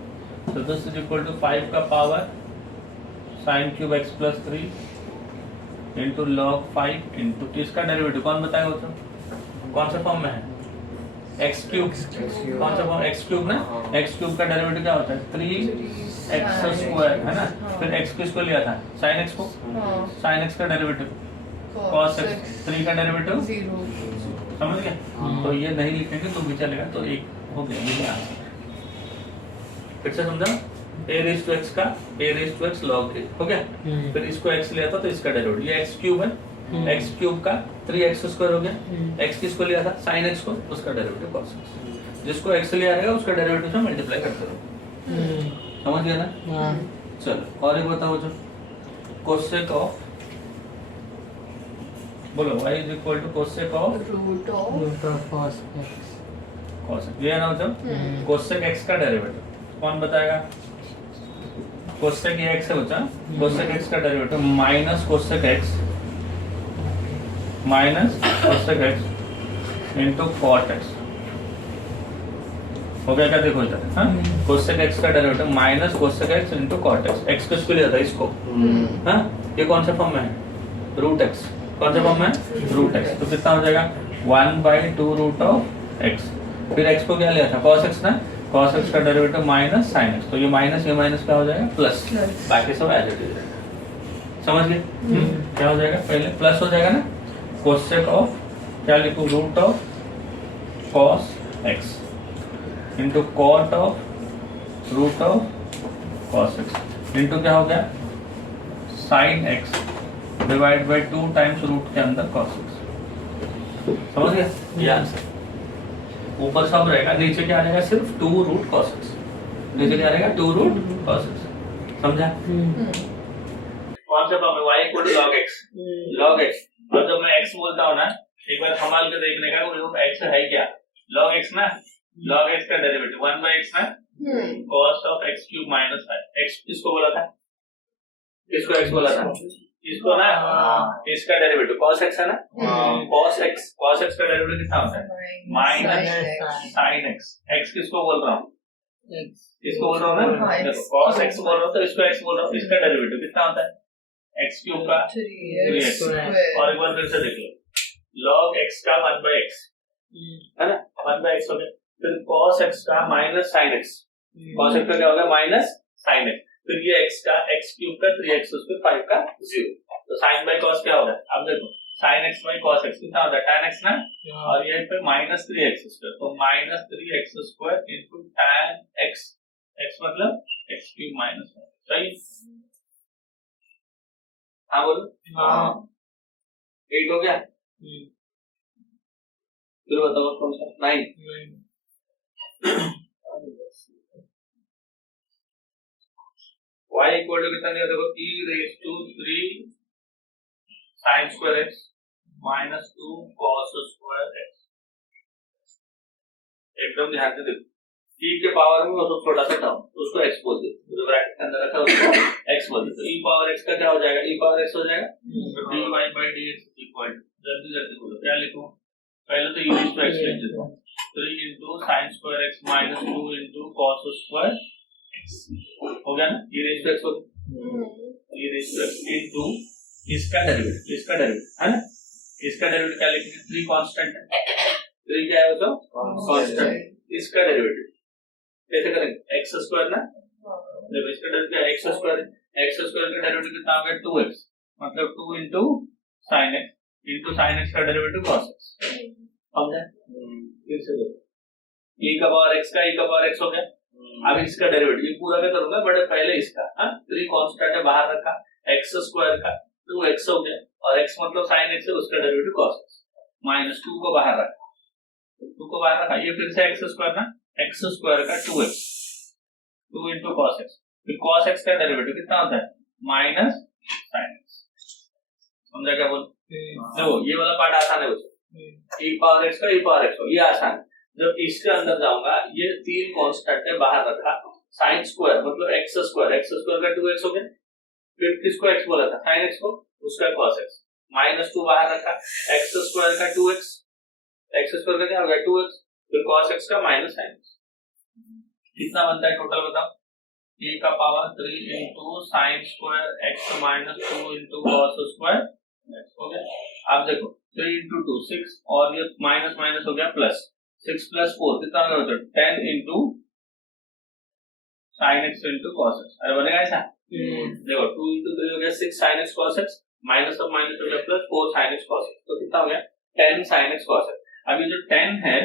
तो दिस इज इक्वल टू 5 का power sin cube x plus 3 into log 5 into इसका डेरिवेटिव कौन बताएगा बच्चों? कौन सा फॉर्म में है? x cube. कौन सा फॉर्म? x क्यूब ना, x क्यूब का डेरिवेटिव क्या होता है? 3x स्क्वायर है ना। फिर x किसको लिया था? sin x को, sin x का डेरिवेटिव cos x, 3 का डेरिवेटिव 0। समझ गए? तो ये नहीं लिखेंगे तो भी चलेगा, तो एक हो गया, ये आंसर। फिर से समझा? a raised to x का a raised to x log a हो गया। फिर इसको x लिया था तो इसका डेरिवेटिव, ये x क्यूब है, x क्यूब का 3x स्क्वायर हो गया। x किसको लिया था? sin x को, उसका डेरिवेटिव cos x। जिसको x लिया रहेगा उसका डेरिवेटिव से मल्टीप्लाई करते रहो। समझ गया ना? चलो और एक बताओ जो cosec ऑफ, बोलो y is equal to cosec of root of cosec, ये है ना बच्चों? cosec x का डेरिवेटिव कौन बताएगा? cosec ये x है बच्चा, cosec x का derivative minus cosec x into cot x हो गया क्या? देखो इधर, हाँ cosec x का derivative minus cosec x into cot x, x किसको लिया था? इसको, हाँ ये कौन सा फॉर्म में है? रूट x, कौन सा फॉर्म में है? रूट x, तो कितना हो जाएगा? 1/2 रूट ऑफ x। फिर x को क्या लिया था? cos x ना, cos x का डेरिवेटिव माइनस sin x, तो ये माइनस क्या हो जाएगा? प्लस, बाकी सब एज इट इज रहेगा। समझ गए? क्या हो जाएगा? पहले प्लस हो जाएगा ना, cosec ऑफ क्या लिखो? Root of cos x into cot of root of cos x into क्या हो गया? sin x divide by 2 times root के अंदर cos x। समझ गए? ये आंसर। ऊपर सब रहेगा, नीचे क्या रहेगा? सिर्फ 2 रूट cos x, नीचे क्या रहेगा? 2 रूट cos x। समझा? कौन सा फॉर्म है? y equal to log x, log x। और जब मैं x बोलता हूँ ना, एक बार संभाल के देखने का वो x है क्या? log x ना, log x का डेरिवेटिव 1/x ना, cos of x cube minus 5। x किसको बोला था? किसको x बोला था? इसको ना, इसका डेरिवेटिव cos x है ना, cos x का डेरिवेटिव कितना होता है? Minus sin x। x किसको बोल रहा हूँ? इसको बोल रहा हूँ ना, देखो cos x बोल रहा हूँ तो इसको x बोल रहा हूँ, इसका डेरिवेटिव कितना होता है? x क्यूब का 3x। और एक बार फिर से देख लो, log x का 1/x है ना, 1/x हो गया, फिर cos x का minus sin x, cos x का क्या हो गया? माइनस sin x, फिर ये x का x क्यूब का 3x उस पे 5 का 0, तो sin बाय cos क्या होगा? अब देखो sin x by cos x कितना होता है? tan x ना, और ये पे माइनस 3x स्क्वायर, तो minus 3x square into tan x, x मतलब x क्यूब माइनस 1। सही? हाँ बोलो। हाँ 8 हो गया। फिर बताओ कौन सा? 9। y इक्वल टू कितना दिया देखो, e raise to 3 sin square x minus 2 cos square x। एकदम ध्यान से देखो, e के पावर में वो छोटा सा टर्म, उसको x बोल दे, जो ब्रैकेट के अंदर रखा है उसको x बोल दे, तो e पावर x का क्या हो जाएगा? e पावर x हो जाएगा, तो dy by dx equal to, जल्दी जल्दी बोलो क्या लिखूं? पहले तो e रेज टू x लिख देता हूं, 3 into sin square x minus 2 into cos square x हो गया ना, e रेज टू x हो गया, e raise to x into इसका डेरिवेटिव है ना, इसका डेरिवेटिव क्या लिखेंगे? 3 कांस्टेंट है, 3 क्या है वो? तो कांस्टेंट, इसका डेरिवेटिव कैसे करेंगे? x स्क्वायर ना, देखो इसका डेरिवेटिव x स्क्वायर है, x स्क्वायर का डेरिवेटिव कितना हो गया? 2x, मतलब 2 into sin x का डेरिवेटिव cos x। समझा? फिर से देखो, e का पावर x का e का पावर x हो गया, अब इसका डेरिवेटिव ये पूरा क्या करूंगा, बट पहले इसका 3 कांस्टेंट है बाहर रखा, x स्क्वायर का 2x हो गया, और x मतलब sin x है, उसका डेरिवेटिव cos x, माइनस 2 को बाहर रखा, 2 को बाहर रखा, ये फिर से x स्क्वायर ना, x स्क्वायर का 2x, 2 into cos x, फिर cos x का डेरिवेटिव कितना होता है? Minus sin x। समझा क्या बोल? देखो ये वाला पार्ट आसान है, e पावर x का e पावर x हो, ये आसान है। जब इसके अंदर जाऊंगा, ये 3 कांस्टेंट है बाहर रखा, sin स्क्वायर मतलब x स्क्वायर का 2x हो गया, फिर किसको x बोला था? sin x को, उसका cos x, माइनस 2 बाहर रखा, x स्क्वायर का 2x, x स्क्वायर का क्या हो गया? 2x, फिर cos x का माइनस sin x। कितना बनता है टोटल बताओ? e का power 3 into sin square x minus 2 into cos square x हो गया। अब देखो 3 into 2 6, और ये माइनस माइनस हो गया प्लस, 6 plus 4 कितना हो गया? 10 into sin x into cos x। अरे बनेगा ऐसा? देखो 2 into 3 हो गया 6 sin x cos x, minus of minus हो गया plus 4 sin x cos x, तो कितना हो गया? 10 sin x cos x। अब ये जो 10 है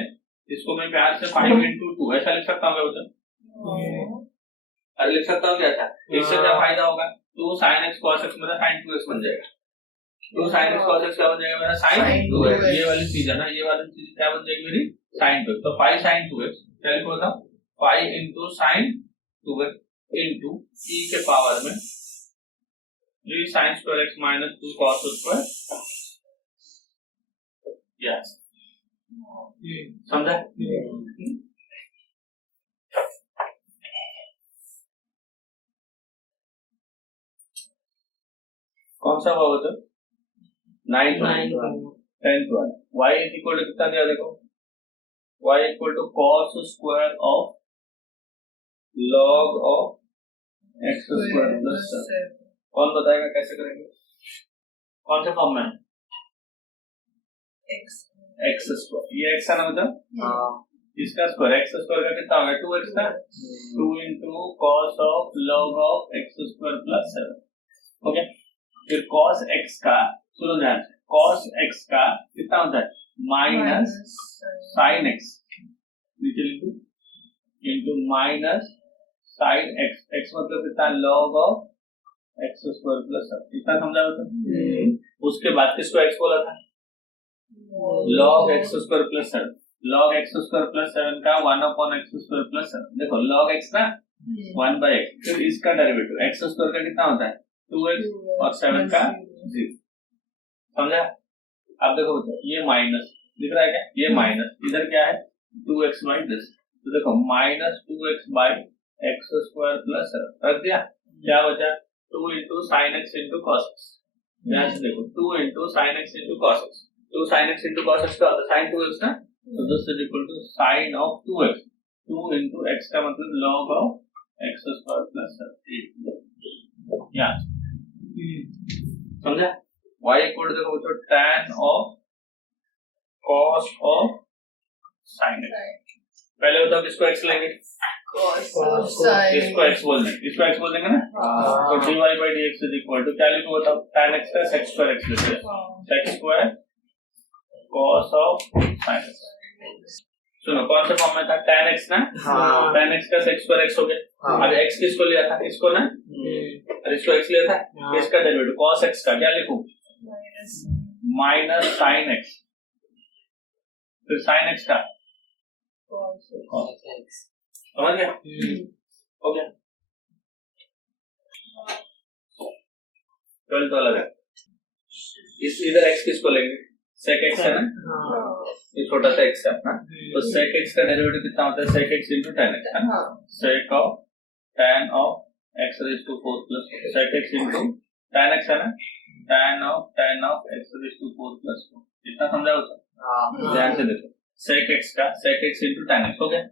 इसको मैं प्यार से 5 into 2 ऐसा लिख सकता हूँ क्या बच्चों? अरे लिख सकता हूँ क्या? ऐसा इससे क्या फायदा होगा? 2 sin x cos x मेरा sin 2x बन जाएगा, 2 sin x cos x क्या बन जाएगा मेरा? sin 2x। ये वाली चीज है ना, ये वाली चीज क्या बन जाएगी मेरी? sin 2x। तो 5 sin 2x क्या लिखो बताओ? 5 into sin 2x into e के पावर में 3 sin square x minus 2 cos square। Yes, समझा? कौन सा हुआ बता? 9 10 y is equal to कितना दिया देखो, y equal to cos square of log of x square plus 7। कौन बताएगा कैसे करेंगे? कौन से फॉर्म में? x स्क्वायर, ये x है ना मतलब, इसका स्क्वायर, x स्क्वायर का कितना होगा? 2x का 2 into cos of log of x square plus 7 हो गया। फिर cos x का, सुनो ध्यान से, cos x का कितना होता है? माइनस sin x, नीचे लिखो, into minus sin x, x मतलब कितना? log of x square plus 7। इतना समझा मतलब? उसके बाद किसको x बोला था? log x square plus 7, log x square plus 7 का 1 upon x स्क्वायर प्लस 7। देखो log x ना, 1 by x, फिर इसका डेरिवेटिव x स्क्वायर का कितना होता है 2x और 7 का 0, समझा। अब देखो ये माइनस दिख रहा है क्या, ये माइनस, इधर क्या है 2x बाई दिस, तो देखो minus 2x by x square plus रख दिया, क्या बचा 2 into sine x into cos x, ध्यान से देखो 2 into sine x into cos x, तो sine x into cos x का होता है साइन 2x ना, तो this is equal to sine of 2x, 2 into x का मतलब log of x square plus 8, यहाँ समझा। y इक्वल टू देखो तो tan of cos of sin x, पहले बताओ किसको x लेंगे, इसको x बोल देंगे, इसको x बोल देंगे ना, तो dy by dx is equal to क्या लिखो बताओ tan x का sec स्क्वायर x लेते हैं, sec square cos of sin x, सुनो कौन सा फॉर्म में था tan x ना, tan x का sec स्क्वायर x हो गया, अब x किसको लिया था, इसको ना, और इसको x लिया था, इसका डेरिवेटिव cos x का क्या लिखूं माइनस sin x, फिर sin x का समझ गया, हो गया, 12 तो अलग है, इस इधर x किसको लेंगे sec x है ना, ये छोटा सा x है ना, तो sec x का डेरिवेटिव कितना होता है sec x into tan x है ना, sec of tan of x raised to 4 plus sec x into tan x है ना, tan of x raised to 4 plus 4, इतना समझा होता, ध्यान से देखो sec x का sec x into tan x हो गया,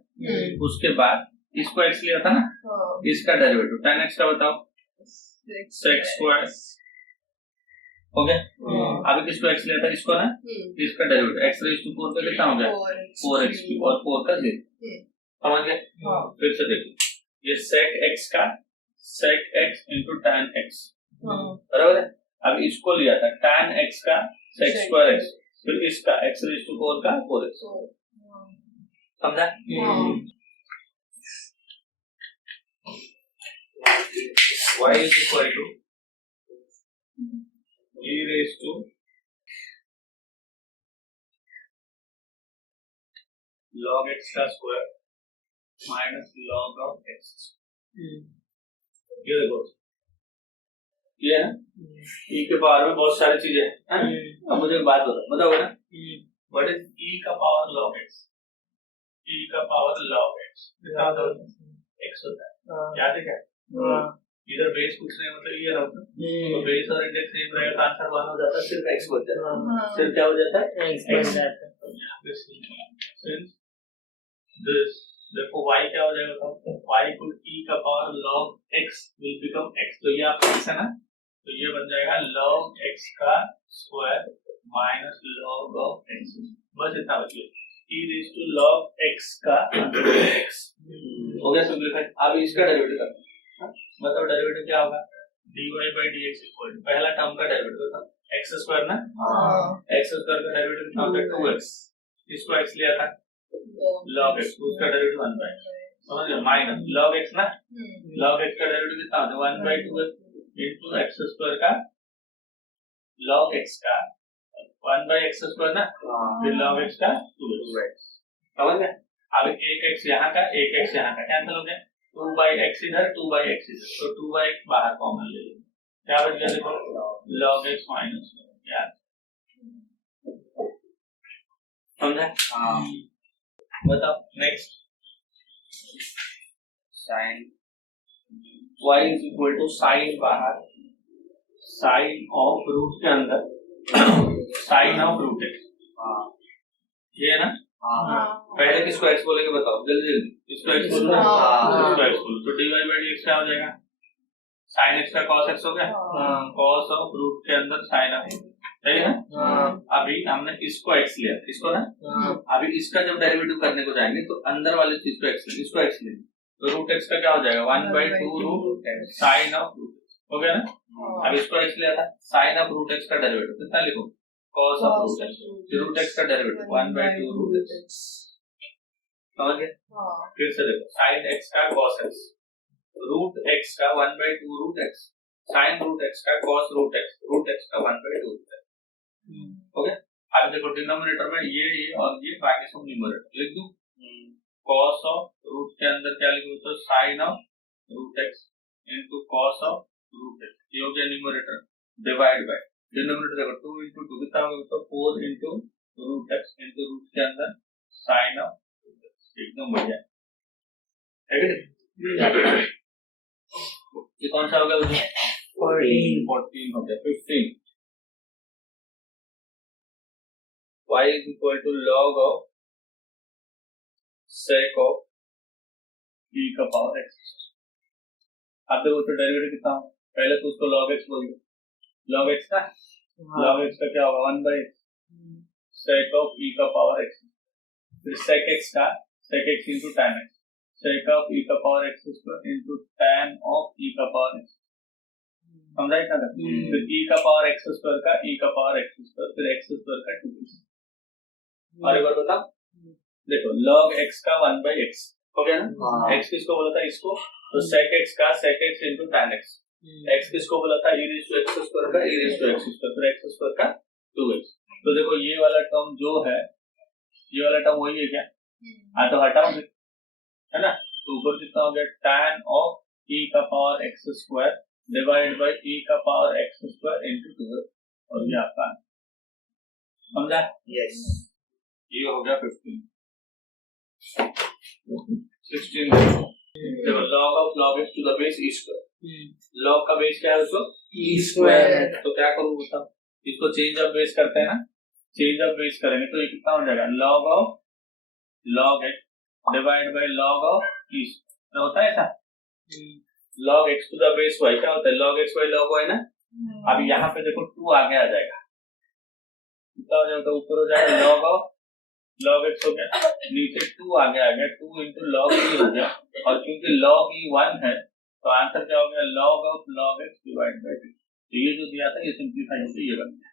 उसके बाद इसको x लिया था ना, इसका डेरिवेटिव tan x का बताओ sec स्क्वायर हो गया, अभी किसको x लिया था इसको ना, इसका डेरिवेटिव x raised to 4 का कितना हो गया 4x और 4 का 0, समझ गए, फिर से देखो ये sec x का sec x into tan x बराबर है, अब इसको लिया था tan x का sec स्क्वायर x, फिर इसका x raised to 4 का 4x, समझा। y is equal to e raised to log x का square minus log of x, ये देखो ये है e के पावर में बहुत सारी चीजें हैं, अब मुझे एक बात बताओगे ना, व्हाट इज e का पावर log x, e का पावर log x कितना होता है x होता है, याद है क्या, इधर बेस कुछ नहीं मतलब ये रहा, तो बेस और इंडेक्स सेम रहेगा, आंसर 1 हो जाता है, सिर्फ x बच जाता है, सिर्फ क्या हो जाता है x बच जाता है, सिंस दिस देखो y क्या हो जाएगा बताओ, y इक्वल e का power log x will become x, तो ये आपका x है ना, तो ये बन जाएगा log x का square minus log of x, बस इतना बच गया, e raise to log x का x हो गया सिंपलीफाई। अब इसका डेरिवेटिव करना, बताओ डेरिवेटिव क्या होगा, dy by dx equal to पहला टर्म का डेरिवेटिव बताओ x स्क्वायर ना, x स्क्वायर का डेरिवेटिव कितना होता है 2x, इसको x लिया था log x, उसका डेरिवेटिव 1 बाय, समझ गए, माइनस log x ना, log x का डेरिवेटिव कितना होता है 1 by 2x into x square का log x का 1 by x स्क्वायर ना, फिर log x का 2x, समझ गए। अब एक x यहाँ का एक x यहाँ का कैंसिल हो गया, 2 by x इधर 2 by x इधर, तो 2 by x बाहर कॉमन ले लो, क्या बच गया देखो log x माइनस यार, समझा, बताओ next, sine y is equal to sine बाहर साइन ऑफ रूट के अंदर साइन ऑफ रूट x, ये है ना, पहले किसको x बोलेंगे बताओ जल्दी जल्दी, इसको x बोलना, इसको x बोलो, तो dy by dx क्या हो जाएगा sin x का cos x हो गया, cos ऑफ रूट के अंदर sin ऑफ, सही है ना, अभी हमने इसको x लिया इसको ना, अभी इसका जब डेरिवेटिव करने को जाएंगे तो अंदर वाले चीज को x लेंगे, इसको x लेंगे, तो रूट x का क्या हो जाएगा 1 by 2 रूट sin ऑफ रूट x, हो गया ना, अब इसको x लिया था sin ऑफ रूट x का डेरिवेटिव कितना लिखो cos of root x, root x का डेरिवेटिव 1 by 2 रूट x, समझ गए, फिर से देखो sin x का cos x, रूट x का 1 by 2 root x, sin root x का cos रूट x का 1 by 2 रूट x, हो गया। अब देखो डिनोमिनेटर में ये और ये बाकी सब न्यूमरेटर लिख दूं, cos ऑफ रूट के अंदर क्या लिखूं तो sin of root x into cos of root x, ये हो गया न्यूमरेटर, डिवाइड बाय डिनोमिनेटर देखो 2 इंटू 2 कितना होगा तो 4 into root x into root के अंदर साइन ऑफ रूट एक्स, एकदम बढ़िया है कि नहीं? ये कौन सा हो गया मुझे 14 हो गया 15 y is equal to log of sec of e का पावर x। अब देखो तो डेरिवेटिव कितना हो, पहले तो उसको log x बोल दो, log x का log x का क्या होगा 1 by sec of e का पावर x, फिर sec x का sec x into tan x, sec of e का power x square into tan of e का पावर x, समझा क्या था? फिर e का पावर x स्क्वायर का e का पावर x स्क्वायर, फिर x स्क्वायर का 2x। और एक बार बता, देखो log x का 1 by x हो गया ना, x किसको बोला था इसको, तो sec x का sec x into tan x, x किसको बोला था e raised to x square का e raised to x square, फिर x स्क्वायर का 2x। तो देखो ये वाला टर्म जो है, ये वाला टर्म वही है क्या, हाँ तो हटाओगे है ना, तो ऊपर कितना हो गया tan of e का power x square divide by e का power x square into 2x, और ये आपका समझा? यस। ये हो गया 15। 16 देखो log of log x to the base e square, log का बेस क्या है उसको e square, तो क्या करूँ बताओ, इसको चेंज ऑफ बेस करते हैं ना, चेंज ऑफ बेस करेंगे तो ये कितना हो जाएगा log of log x divide bye log of e square, होता है ऐसा log x to the base y क्या होता है log x by log y ना। अब यहाँ पे देखो 2 आगे आ जाएगा, कितना हो जाएगा ऊपर हो जाएगा log of log x हो गया, नीचे 2 आगे आ गया 2 into log e हो गया, और क्योंकि log e 1 है तो आंसर क्या हो गया log of log x divided by 2। तो ये जो दिया था ये सिंपलीफाई होकर ये बन गया,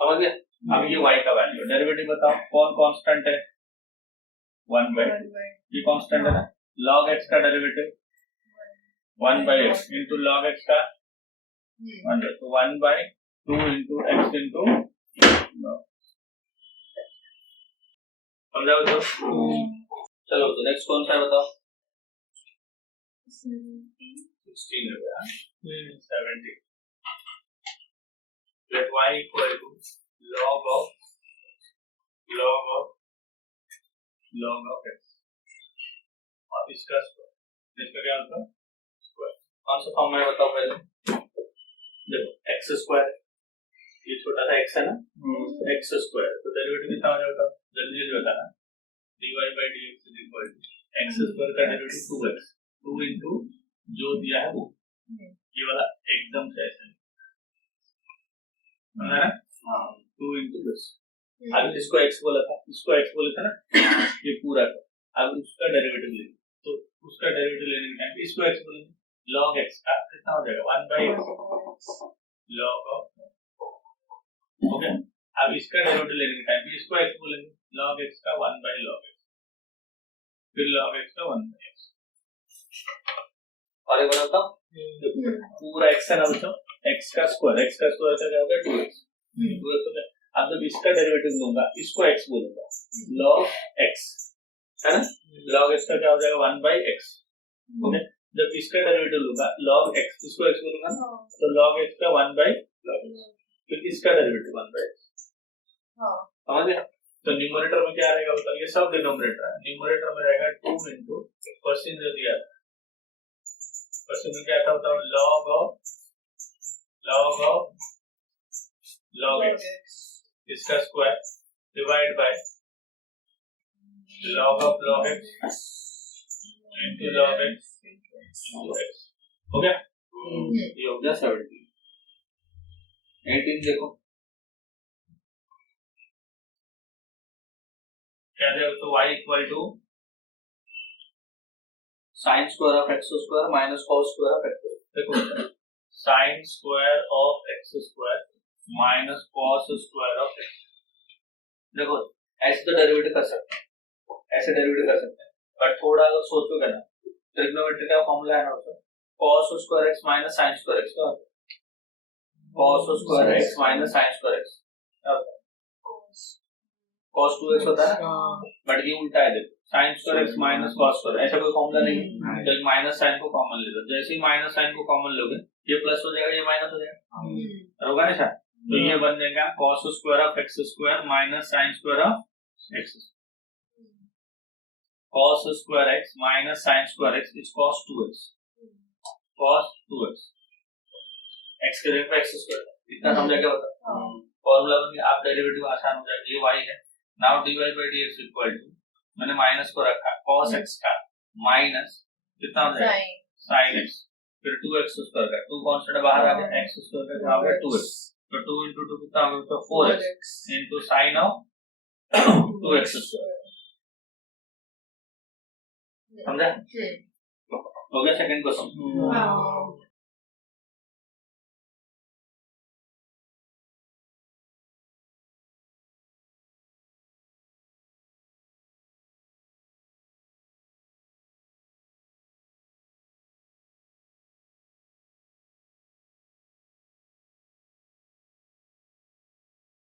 समझ गए? अब ये y का वैल्यू, डेरिवेटिव बताओ कौन कांस्टेंट है 1 by, ये कांस्टेंट है ना, log x का derivative 1 by x into log x का 1 by, तो 1 by 2 into x into log, समझाओ तो? चलो तो नेक्स्ट कौन सा है बताओ, 16 हो गया 17, let y equal to log of x, और इसका स्क्वायर, इसका क्या होता है स्क्वायर, कौन सा फॉर्म में बताओ पहले, देखो x स्क्वायर, ये छोटा सा x है ना, x स्क्वायर, तो डेरिवेटिव कितना हो जाएगा जल्दी जल्दी बताना, dy by dx is equal to x square का डेरिवेटिव 2x, 2 into जो दिया है वो, ये वाला एकदम से ऐसे है ना, 2 into this, अब इसको x बोला था, इसको x बोला था ना, ये पूरा था, अब उसका डेरिवेटिव लेंगे, तो उसका डेरिवेटिव लेने के टाइम इसको x बोलेंगे, log x का कितना हो जाएगा 1 by x log of, okay, अब इसका डेरिवेटिव लेने के टाइम इसको x बोलेंगे, log x का 1 by log x, फिर log x का 1 by x, और एक बार बताओ पूरा x है ना बच्चों, x का स्क्वायर का क्या होगा 2x, 2x हो गया, अब जब इसका डेरिवेटिव लूंगा इसको x बोलूंगा log x है ना, log x का क्या हो जाएगा 1 by x, ओके, जब इसका डेरिवेटिव लूंगा log x, इसको x बोलूंगा तो log x का 1 by log x, फिर इसका डेरिवेटिव 1 by x, समझ गए? तो न्यूमरेटर में क्या रहेगा बताइए, सब डिनोमिनेटर है, न्यूमरेटर में रहेगा 2 into क्वेश्चन जो दिया था, क्वेश्चन में क्या था बताओ log of x इसका square divide by log of log x into log x into x, हो गया? ये हो गया 17। 18 देखो क्या है, तो y equal to sine square of x square minus cos square of x, देखो sine square of x square minus cos square of x, देखो ऐसे तो डेरिवेटिव कर सकते हैं, ऐसे डेरिवेटिव कर सकते हैं, बट थोड़ा अगर सोचोगे ना, ट्रिग्नोमेट्री का फॉर्मूला है ना उसका, cos square x minus sin square x, क्या होता है cos square x minus sin square x, क्या होता है cos 2x होता है ना, बट ये उल्टा है, देखो sine square x minus cos square, ऐसा कोई फॉर्मूला नहीं है, तो माइनस साइन को कॉमन ले लो, जैसे ही माइनस साइन को कॉमन लोगे ये प्लस हो जाएगा, ये माइनस हो जाएगा, होगा ना सर? तो ये बन जाएगा cos square of x square minus sign square of x, cos square x minus sine square x is cos 2x, cos 2x, x के जगह पे x स्क्वायर, इतना समझा क्या होता है? फॉर्मूला बन गया, आप डेरिवेटिव आसान हो जाएगा, ये y है, now dy by dx equal to, मैंने माइनस को रखा cos x का माइनस कितना हो जाएगा sin x, फिर 2x स्क्वायर का 2 कांस्टेंट बाहर आ गया, x स्क्वायर का आ गया 2x, तो 2 into 2 कितना हो गया, तो 4x into sin of 2x square, समझा? हो गया सेकंड क्वेश्चन।